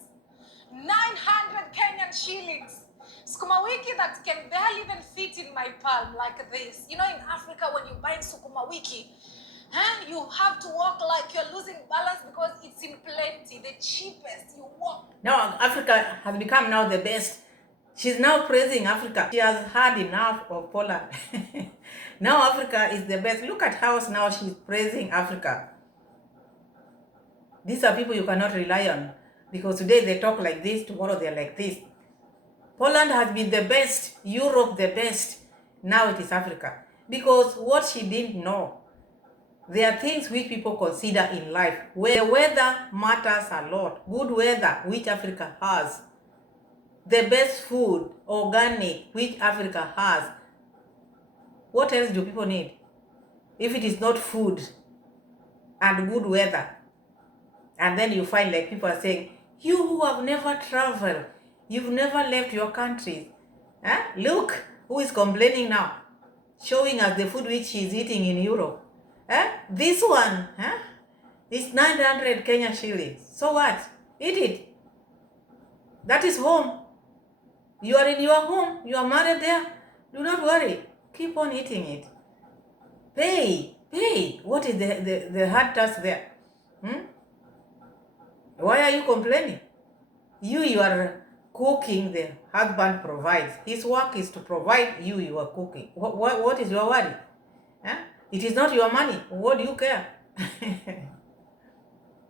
900 Kenyan shillings. Sukuma wiki that can barely even fit in my palm like this. You know, in Africa, when you buy sukuma wiki, you have to walk like you're losing balance because it's in plenty, the cheapest. You walk. Now Africa has become now the best. She's now praising Africa. She has had enough of Poland. Now Africa is the best. Look at how now she's praising Africa. These are people you cannot rely on because today they talk like this, tomorrow they're like this. Poland has been the best, Europe the best. Now it is Africa. Because what she didn't know, there are things which people consider in life where weather matters a lot. Good weather, which Africa has. The best food, organic, which Africa has. What else do people need? If it is not food and good weather. And then you find like people are saying, you who have never traveled, you've never left your country. Look, who is complaining now? Showing us the food which he's eating in Europe. This one is 900 Kenyan shillings. So what? Eat it. That is home. You are in your home. You are married there. Do not worry. Keep on eating it. Pay. What is the hard task there? Why are you complaining? You are cooking, the husband provides. His work is to provide, you are cooking. What is your worry? It is not your money. What do you care?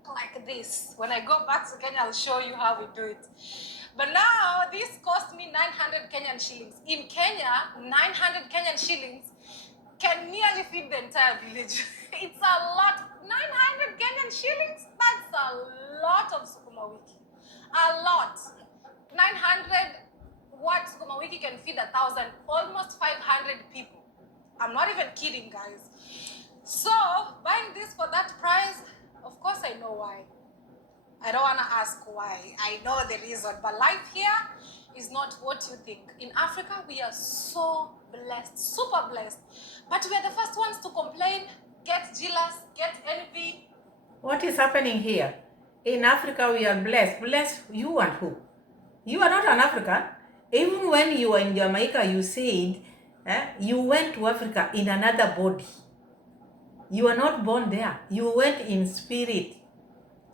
Like this. When I go back to Kenya, I'll show you how we do it. But now, this cost me 900 Kenyan shillings. In Kenya, 900 Kenyan shillings can nearly feed the entire village. It's a lot. 900 Kenyan shillings? That's a lot of sukuma wiki. A lot. 900, what sukuma wiki can feed 1,000, almost 500 people. I'm not even kidding, guys. So, buying this for that price, of course I know why. I don't want to ask why. I know the reason. But life here is not what you think. In Africa, we are so blessed, super blessed. But we are the first ones to complain, get jealous, get envy. What is happening here? In Africa, we are blessed. Blessed you and who? You are not an African. Even when you were in Jamaica, you said you went to Africa in another body. You are not born there. You went in spirit.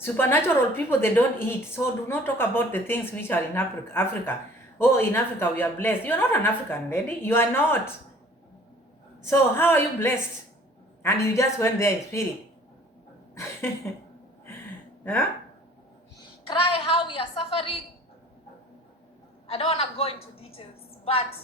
Supernatural people, they don't eat. So do not talk about the things which are in Africa. Oh, in Africa we are blessed. You are not an African lady. You are not. So how are you blessed? And you just went there in spirit. Cry how we are suffering. I don't want to go into details, but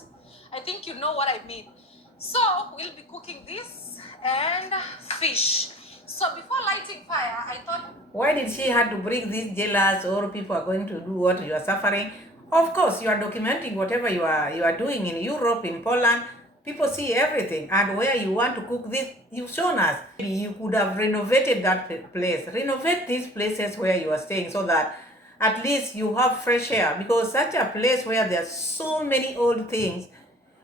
I think you know what I mean. So we'll be cooking this and fish. So before lighting fire, I thought, why did she have to bring these jealous or people are going to do what you are suffering? Of course, you are documenting whatever you are doing in Europe, in Poland. People see everything, and where you want to cook this, you've shown us. Maybe you could have renovated that place. Renovate these places where you are staying so that at least you have fresh air, because such a place where there are so many old things,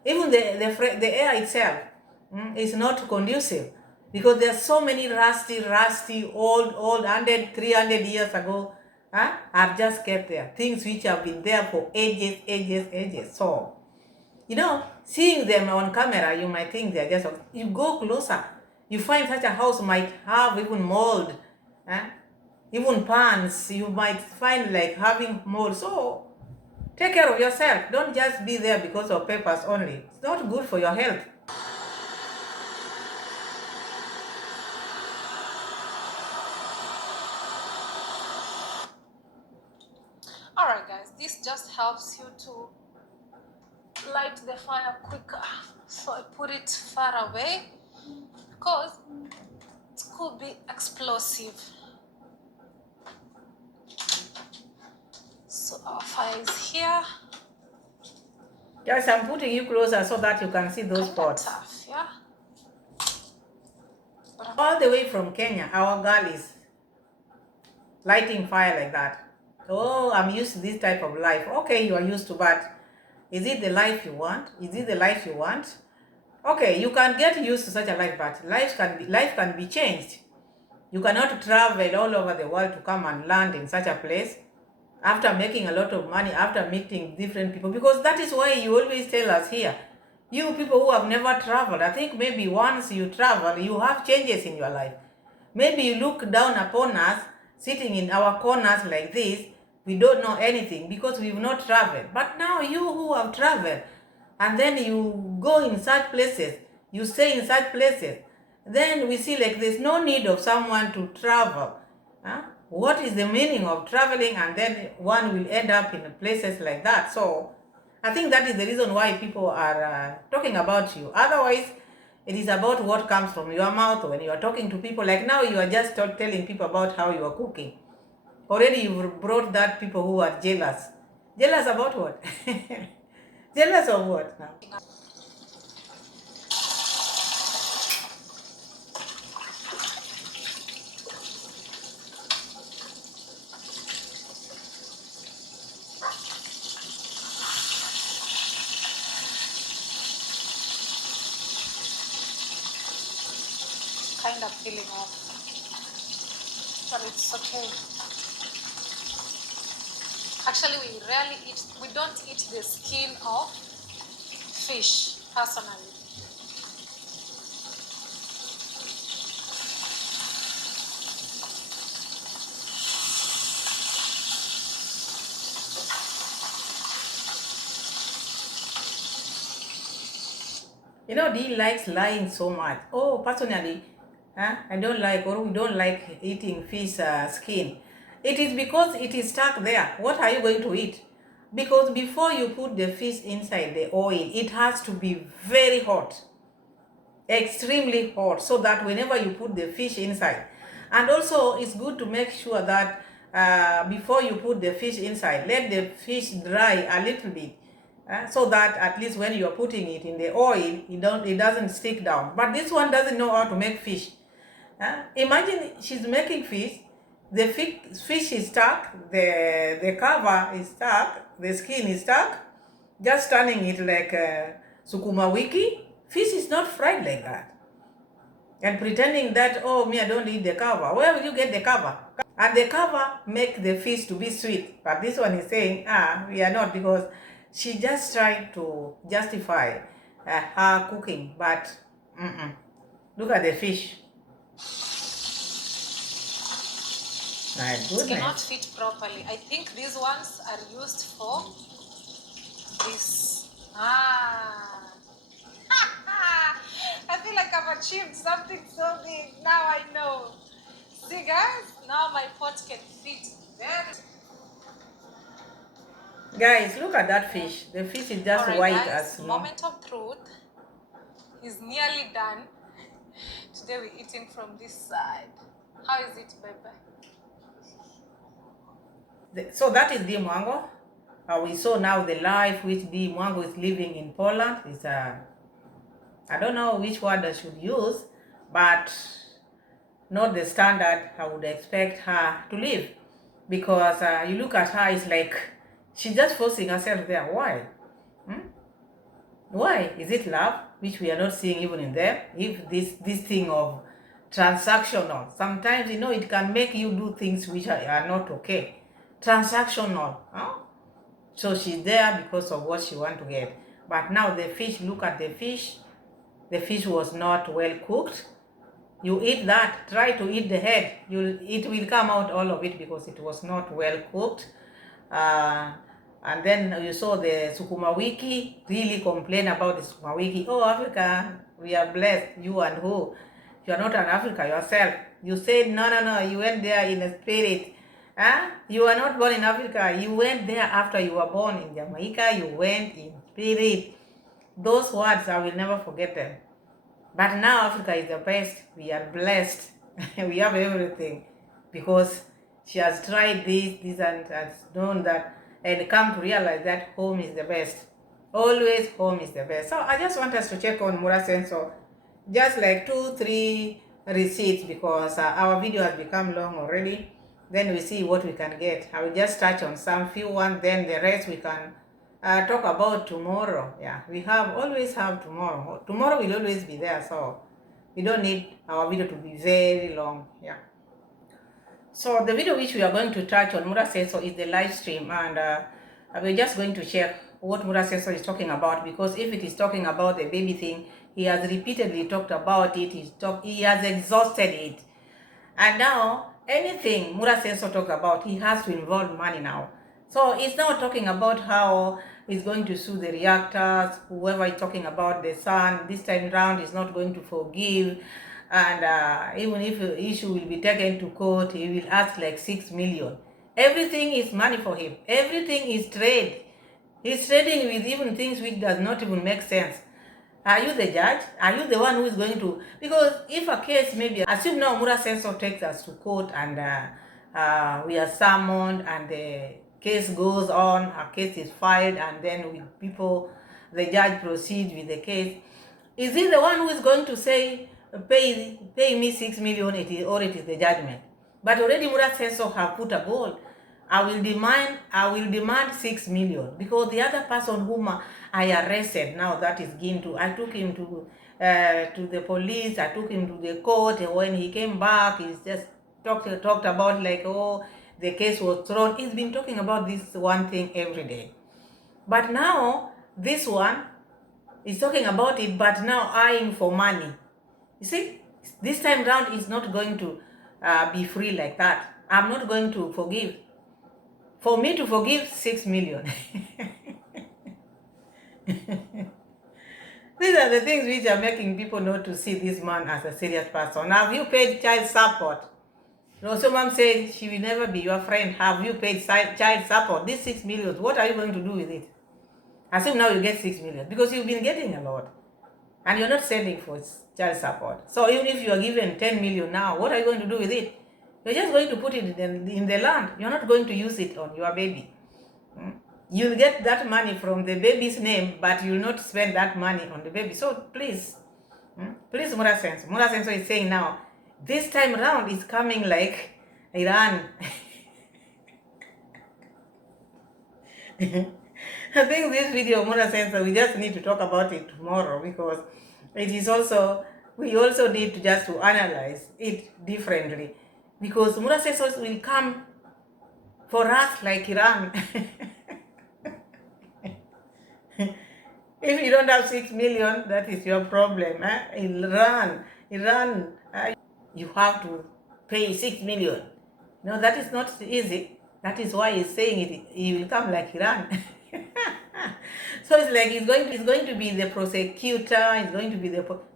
even the air itself is not conducive, because there are so many rusty, old 100, 300 years ago, are just kept there. Things which have been there for ages. So, seeing them on camera, you might think they're just, you go closer, you find such a house might have even mold, even pans, you might find like having mold. So take care of yourself. Don't just be there because of papers only. It's not good for your health. Alright guys, this just helps you to light the fire quicker. So I put it far away because it could be explosive. So our fire is here. Guys, I'm putting you closer so that you can see those Kinda pots. tough, yeah? All the way from Kenya, our girl is lighting fire like that. Oh, I'm used to this type of life. Okay, you are used to, but is it the life you want? Is it the life you want? Okay, you can get used to such a life, but life can be changed. You cannot travel all over the world to come and land in such a place after making a lot of money, after meeting different people, because that is why you always tell us here, you people who have never traveled, I think maybe once you travel, you have changes in your life. Maybe you look down upon us, sitting in our corners like this, we don't know anything because we've not traveled. But now you who have traveled, and then you go in such places, you stay in such places, then we see like there's no need of someone to travel. What is the meaning of traveling, and then one will end up in places like that? So I think that is the reason why people are talking about you. Otherwise, it is about what comes from your mouth when you are talking to people. Like now, you are just telling people about how you are cooking. Already you've brought that people who are jealous. Jealous about what? Jealous of what now? Kind of peeling off, but it's okay. Actually, we don't eat the skin of fish personally. Dee likes lying so much. Oh, personally, I don't like, or we don't like eating fish skin. It is because it is stuck there. What are you going to eat? Because before you put the fish inside the oil, it has to be very hot, extremely hot, so that whenever you put the fish inside, and also it's good to make sure that before you put the fish inside, let the fish dry a little bit, so that at least when you are putting it in the oil, it doesn't stick down. But this one doesn't know how to make fish. Imagine she's making fish, the fish is stuck, the cover is stuck, the skin is stuck, just turning it like sukuma wiki. Fish is not fried like that. And pretending that, oh, me, I don't eat the cover. Where will you get the cover? And the cover make the fish to be sweet. But this one is saying, we are not, because she just tried to justify her cooking. But look at the fish. My It cannot goodness. fit properly. I think these ones are used for this. I feel like I've achieved something so big. Now I know. See guys, now my pot can fit very. Guys, look at that fish. The fish is just Alright white guys, as snow. moment of truth is nearly done. Today we're eating from this side. How is it, baby? So that is Iammarwa. We saw now the life which Iammarwa is living in Poland. It's I don't know which word I should use, but not the standard I would expect her to live. Because you look at her, it's like she's just forcing herself there. Why? Hmm? Why? Is it love, which we are not seeing even in them? If this thing of transactional, sometimes it can make you do things which are not okay. Transactional, huh? So she's there because of what she want to get. But now the fish, look at the fish. The fish was not well cooked. You eat that, try to eat the head, it will come out all of it because it was not well cooked. And then you saw the Sukuma Wiki really complain about the Sukuma Wiki. Oh, Africa, we are blessed. You and who? You are not an Africa yourself. You said, no, you went there in a spirit. Huh? You are not born in Africa. You went there after you were born in Jamaica. You went in spirit. Those words, I will never forget them. But now Africa is the best. We are blessed. We have everything because she has tried this and has known that and come to realize that home is the best. Always home is the best. So I just want us to check on Mura Sensor. Just like 2-3 receipts because our video has become long already. Then we see what we can get. I will just touch on some few ones. Then the rest we can talk about tomorrow. Yeah, we always have tomorrow. Tomorrow will always be there, so we don't need our video to be very long. Yeah. So the video which we are going to touch on Mura Sensor is the live stream, and we're just going to check what Mura Sensor is talking about, because if it is talking about the baby thing, he has repeatedly talked about it. He has exhausted it, and now anything Mura Sensor talks about, he has to involve money now. So it's now talking about how he's going to sue the reactors, whoever is talking about the son. This time round is not going to forgive. And even if the issue will be taken to court, he will ask like 6 million. Everything is money for him. Everything is trade. He's trading with even things which does not even make sense. Are you the judge? Are you the one who is going to? Because if a case maybe, assume now Mura Sensor takes us to court and we are summoned and the case goes on, a case is filed, and then the judge proceeds with the case. Is he the one who is going to say, pay me 6 million, or it is the judgment? But already Mura Sensor have put a goal. I will demand 6 million because the other person whom I arrested, now that is Gintu, I took him to the police, I took him to the court. When he came back, he's just talked about like, oh, the case was thrown. He's been talking about this one thing every day. But now, this one is talking about it, but now eyeing for money. You see, this time round is not going to be free like that. I'm not going to forgive. For me to forgive 6 million. These are the things which are making people not to see this man as a serious person. Have you paid child support? Rocio mom said she will never be your friend. Have you paid child support? These 6 million, what are you going to do with it? Assume now you get 6 million because you've been getting a lot and you're not sending for child support. So even if you are given 10 million now, what are you going to do with it? You're just going to put it in the land. You're not going to use it on your baby. You'll get that money from the baby's name, but you'll not spend that money on the baby. So please, Mura Sensor. Mura Sensor is saying now, this time around is coming like Iran. I think this video, Mura Sensor, we just need to talk about it tomorrow because it is also, we also need to just to analyze it differently. Because Mura Sensor will come for us like Iran. If you don't have 6 million, that is your problem. Iran, you have to pay 6 million. No, that is not easy. That is why he's saying it. He will come like Iran. So it's like he's going to be the prosecutor. He's going to be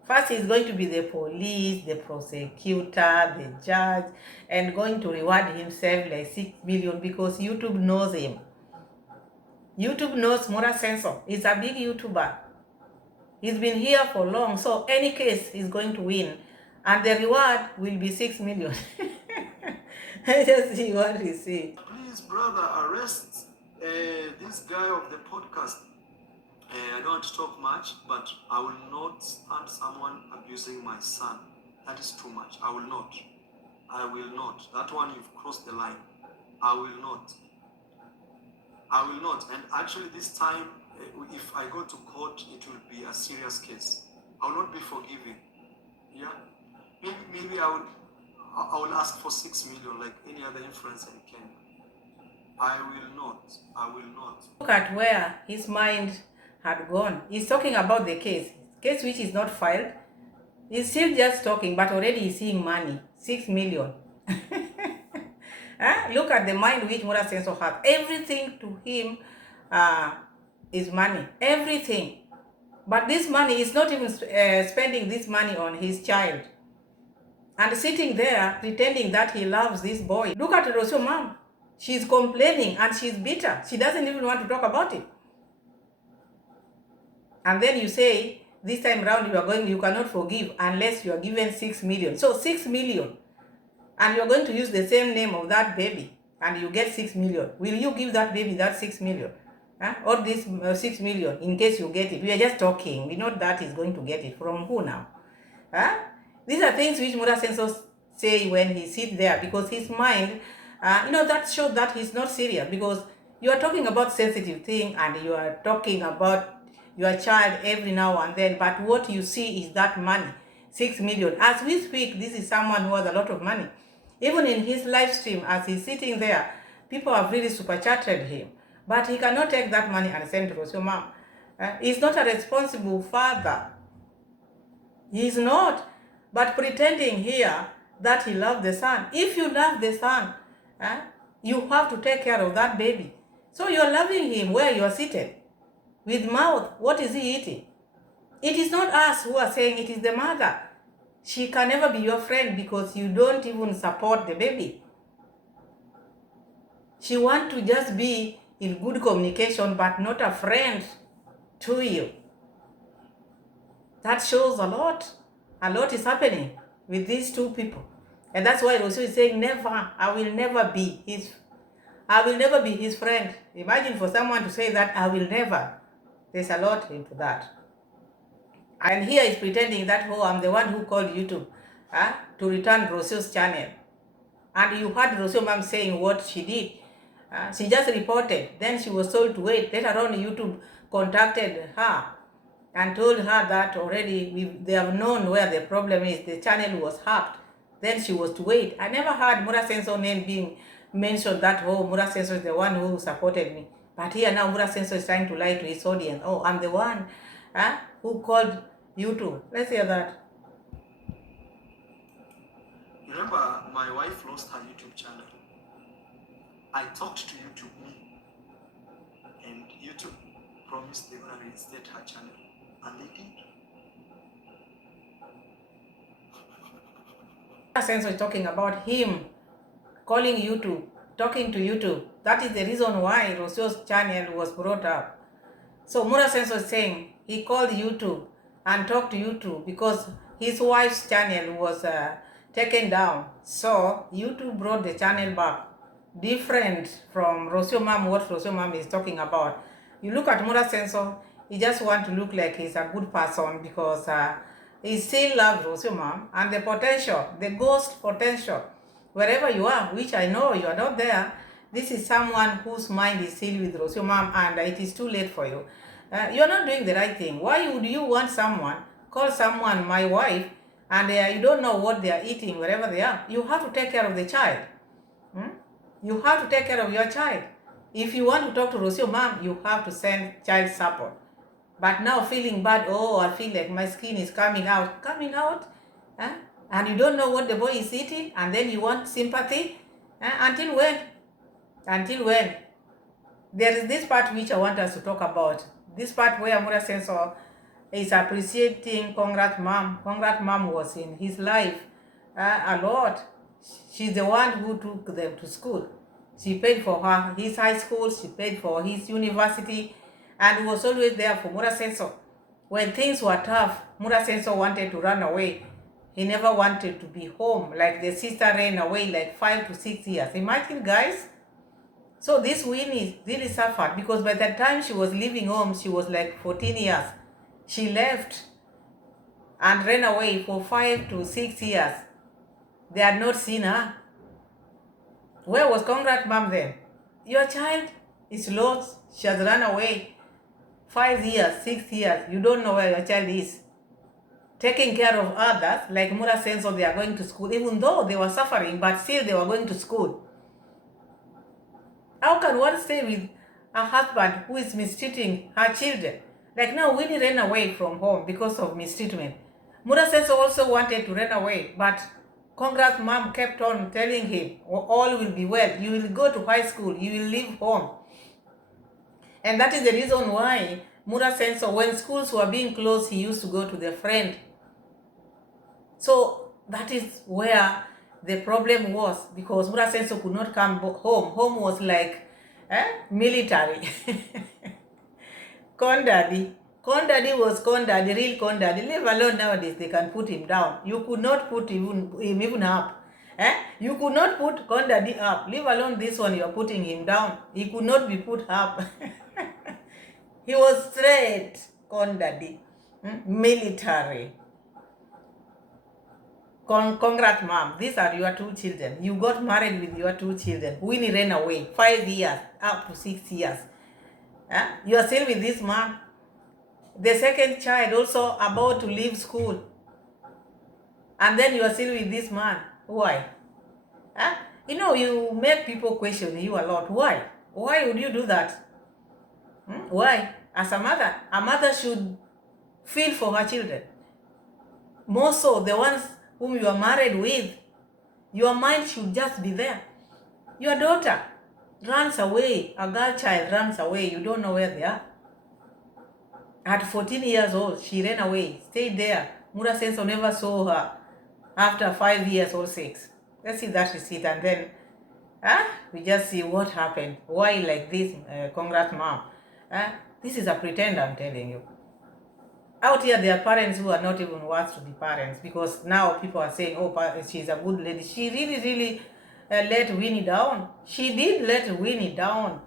first he's going to be the police, the prosecutor, the judge, and going to reward himself like 6 million because YouTube knows him. YouTube knows Mura Sensor. He's a big YouTuber. He's been here for long, so any case he's going to win. And the reward will be 6 million. I just see what he see. Please, brother, arrest this guy of the podcast I don't want to talk much, but I will not stand someone abusing my son. That is too much. I will not. I will not. That one, you've crossed the line. I will not. I will not. And actually this time, if I go to court, it will be a serious case. I will not be forgiving. Yeah? Maybe I will ask for 6 million like any other influencer in Kenya. I will not. I will not. Look at where his mind had gone. He's talking about the case which is not filed. He's still just talking, but already he's seeing money. 6 million. Look at the mind which Mura Senso has. Everything to him is money. Everything. But this money is not even spending this money on his child. And sitting there pretending that he loves this boy. Look at Rocio mom. She's complaining and she's bitter. She doesn't even want to talk about it. And then you say, this time around you cannot forgive unless you are given 6 million. So 6 million. And you're going to use the same name of that baby and you get 6 million. Will you give that baby that 6 million? Or this 6 million in case you get it? We are just talking. We know that he's going to get it. From who now? These are things which Mura Senso say when he sits there, because his mind, that shows that he's not serious, because you are talking about sensitive thing and you are talking about your child every now and then, but what you see is that money, 6 million. As we speak, this is someone who has a lot of money. Even in his live stream, as he's sitting there, people have really superchatted him, but he cannot take that money and send to Rocio mom. He's not a responsible father. He's not. But pretending here that he loves the son. If you love the son, you have to take care of that baby. So you're loving him where you're seated. With mouth, what is he eating? It is not us who are saying, it is the mother. She can never be your friend because you don't even support the baby. She wants to just be in good communication, but not a friend to you. That shows a lot. A lot is happening with these two people. And that's why Rocio is saying, never, I will never be his friend. Imagine for someone to say that, I will never. There's a lot into that. And here is pretending that, I'm the one who called YouTube to return Rocio's channel. And you heard Rocio mom saying what she did. She just reported. Then she was told to wait. Later on, YouTube contacted her and told her that already they have known where the problem is. The channel was hacked. Then she was to wait. I never heard Mura Senso's name being mentioned that, Mura Senso is the one who supported me. But here now Mura Senso is trying to lie to his audience. I'm the one who called YouTube. Let's hear that. Remember, my wife lost her YouTube channel. I talked to YouTube, and YouTube promised they were going to reinstate her channel. And they did. Senso is talking about him calling YouTube, talking to YouTube. That is the reason why Rocio's channel was brought up. So Mura Senso is saying he called YouTube and talked to YouTube because his wife's channel was taken down. So YouTube brought the channel back. Different from Rocio mom, what Rocio mom is talking about. You look at Mura Senso, he just want to look like he's a good person because he still loves Rocio mom, and the potential, the ghost potential, wherever you are, which I know you are not there, this is someone whose mind is still with Rocio mom, and it is too late for you. You're not doing the right thing. Why would you want someone, call someone my wife, and you don't know what they are eating wherever they are? You have to take care of the child. You have to take care of your child. If you want to talk to Rocio mom, you have to send child support. But now feeling bad, I feel like my skin is coming out. Coming out? And you don't know what the boy is eating, and then you want sympathy? Until when? Until when? There is this part which I want us to talk about. This part where Mura Senso is appreciating Congrats Mom. Congrats Mom was in his life a lot. She's the one who took them to school. She paid for his high school, she paid for his university, and was always there for Mura Senso. When things were tough, Mura Senso wanted to run away. He never wanted to be home. Like the sister ran away like 5 to 6 years. Imagine, guys. So this Winnie really suffered because by the time she was leaving home, she was like 14 years. She left and ran away for 5 to 6 years. They had not seen her. Where was Congrats mom then? Your child is lost. She has run away. 5 years, 6 years. You don't know where your child is. Taking care of others, like Mura Senso, they are going to school, even though they were suffering, but still they were going to school. How can one stay with a husband who is mistreating her children? Like now, Winnie ran away from home because of mistreatment. Mura Senso also wanted to run away, but Congrats mom kept on telling him, all will be well. You will go to high school. You will leave home. And that is the reason why Mura Senso, when schools were being closed, he used to go to their friend. So that is where the problem was, because Mura Senso could not come home. Home was like military. Condaddy. Condaddy was Condaddy, real Condaddy. Leave alone nowadays, they can put him down. You could not put him even up. You could not put Condaddy up. Leave alone this one, you are putting him down. He could not be put up. He was straight Condaddy. Military. Congrats, mom. These are your 2 children. You got married with your 2 children. Winnie ran away 5 years, up to 6 years. You are still with this man. The second child also about to leave school. And then you are still with this man. Why? You know, you make people question you a lot. Why? Why would you do that? Why? As a mother should feel for her children. More so the ones whom you are married with. Your mind should just be there. Your daughter runs away, a girl child runs away, you don't know where they are. At 14 years old, she ran away, stayed there. Mura Senso never saw her after 5 years or 6. Let's see that receipt, and then we just see what happened. Why like this, Congrats mom? This is a pretender, I'm telling you. Out here, there are parents who are not even worth to be parents, because now people are saying, oh, she's a good lady. She really let Winnie down. She did let Winnie down.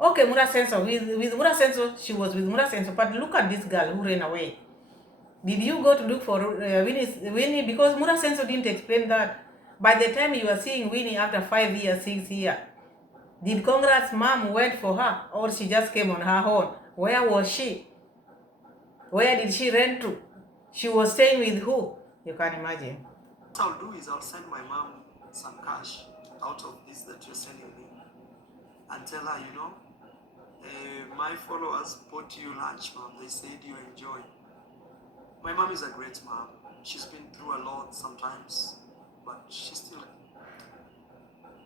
Okay, Mura Senso. With Mura Senso, she was with Mura Senso. But look at this girl who ran away. Did you go to look for Winnie? Because Mura Senso didn't explain that. By the time you are seeing Winnie after 5 years, 6 years, did Congrats mom wait for her, or she just came on her own? Where was she? Where did she run to? She was staying with who? You can imagine. What I'll do is I'll send my mom some cash out of this that you're sending me, and tell her, you know, my followers bought you lunch, mom. They said you enjoy. My mom is a great mom. She's been through a lot sometimes, but she's still.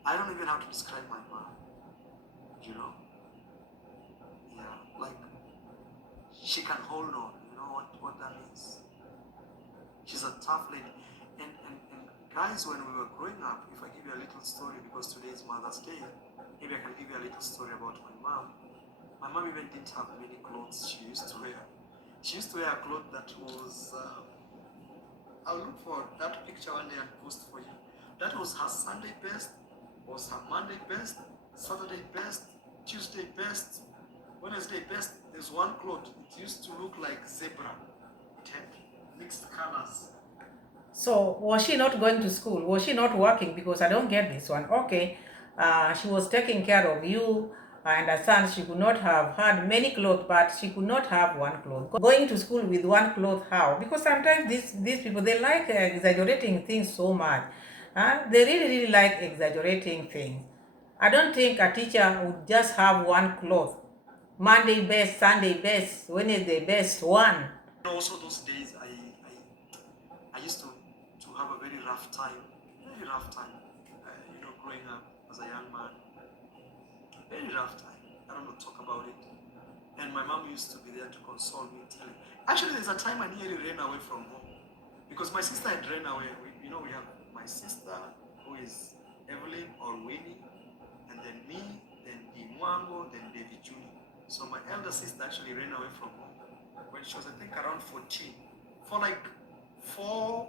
I don't even have to describe my mom. You know? Yeah, like she can hold on. You know what that means? She's a tough lady. And guys, when we were growing up, if I give you a little story, because today is Mother's Day, maybe I can give you a little story about my mom. My mom even didn't have many clothes she used to wear. She used to wear a cloth that was, I'll look for that picture one day and post for you. That was her Sunday best, was her Monday best, Saturday best, Tuesday best, Wednesday best. There's one cloth, it used to look like zebra. It had mixed colors. So was she not going to school? Was she not working? Because I don't get this one. Okay, she was taking care of you. I understand she could not have had many clothes, but she could not have one cloth. Going to school with one cloth, how? Because sometimes these people, they like exaggerating things so much. They really like exaggerating things. I don't think a teacher would just have one cloth. Monday best, Sunday best, Wednesday best, one. Also those days I used to have a very rough time, growing up as a young man. Very rough time. I don't know, talk about it. And my mom used to be there to console me, tell me. Actually, there's a time I nearly ran away from home because my sister had ran away. We have my sister, who is Evelyn or Winnie, and then me, then Iammarwa, then David Jr. So my elder sister actually ran away from home when she was, I think, around 14. For like 4,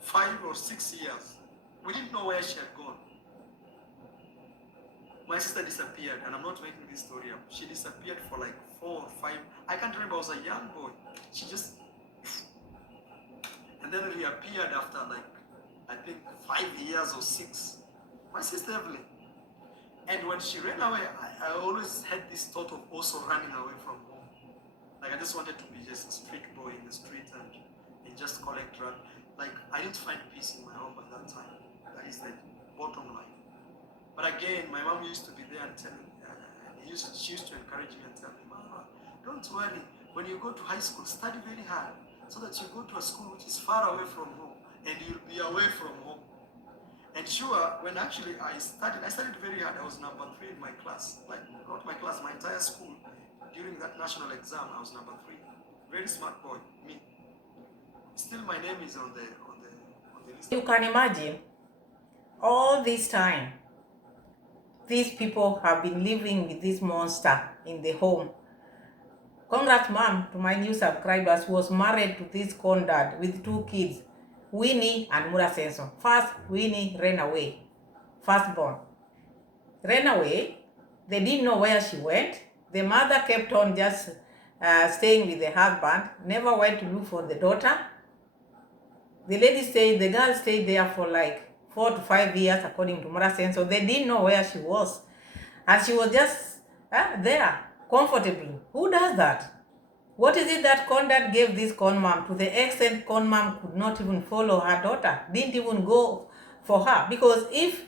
5 or 6 years. We didn't know where she had gone. my sister disappeared, and I'm not making this story up. She disappeared for like 4 or 5. I can't remember. I was a young boy. She just, and then reappeared after like I think 5 years or 6. My sister Evelyn. And when she ran away, I always had this thought of also running away from home. Like I just wanted to be just a street boy in the street and just collect run. Like I didn't find peace in my home at that time. That is the bottom line. But again, my mom used to be there and tell me, she used to encourage me and tell me, Mama, don't worry. When you go to high school, study very hard so that you go to a school which is far away from home and you'll be away from home. And sure, when actually I studied very hard. I was number 3 in my class. Like, not my class, my entire school. During that national exam, I was number 3. Very smart boy, me. Still, my name is on the list. You can imagine, all this time, these people have been living with this monster in the home. Congrats, mom, to my new subscribers, who was married to this con dad with 2 kids, Winnie and Mura Senso. First, Winnie ran away. Firstborn. Ran away. They didn't know where she went. The mother kept on just staying with the husband, never went to look for the daughter. The girl stayed there for like 4 to 5 years, according to Mura Senso. They didn't know where she was. And she was just there, comfortably. Who does that? What is it that con dad gave this con mom to the extent con mom could not even follow her daughter, didn't even go for her? Because if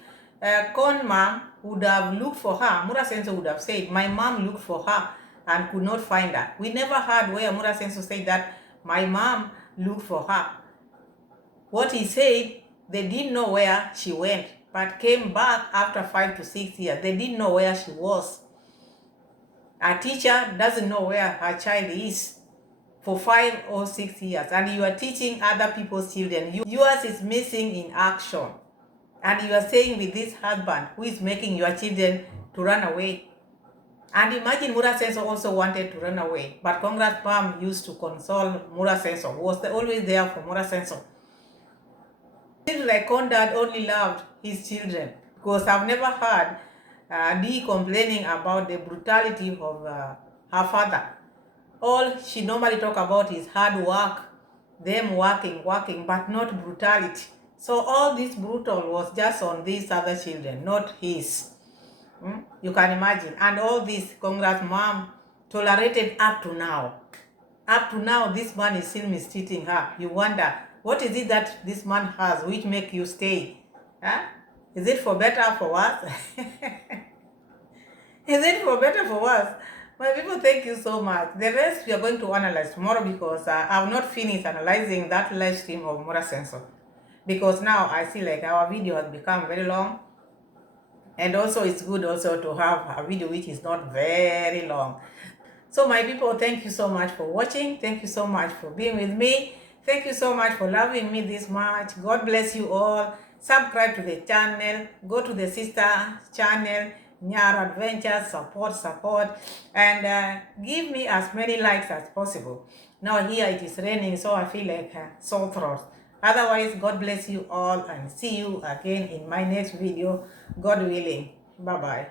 con mom would have looked for her, Mura Senso would have said, my mom looked for her and could not find her. We never heard where Mura Senso said that my mom looked for her. What he said, they didn't know where she went, but came back after 5 to 6 years. They didn't know where she was. A teacher doesn't know where her child is for 5 or 6 years, and you are teaching other people's children. Yours is missing in action. And you are saying with this husband who is making your children to run away. And imagine Mura Senso also wanted to run away, but Congrats Mom used to console Mura Senso, who was always there for Mura Senso. It seems like con dad only loved his children, because I've never heard Dee complaining about the brutality of her father. All she normally talk about is hard work, them working, but not brutality. So all this brutal was just on these other children, not his. You can imagine. And all this, Congrats Mom tolerated up to now. Up to now, this man is still mistreating her. You wonder, what is it that this man has which make you stay? Huh? Is it for better or for worse? Is it for better or for worse? My people, thank you so much. The rest we are going to analyze tomorrow, because I have not finished analyzing that live stream of Mura Senso. Because now I see like our video has become very long. And also it's good also to have a video which is not very long. So my people, thank you so much for watching. Thank you so much for being with me. Thank you so much for loving me this much. God bless you all. Subscribe to the channel. Go to the sister channel, Iammarwa Adventures, support. And give me as many likes as possible. Now here it is raining, so I feel like sore throat. Otherwise, God bless you all, and see you again in my next video, God willing. Bye-bye.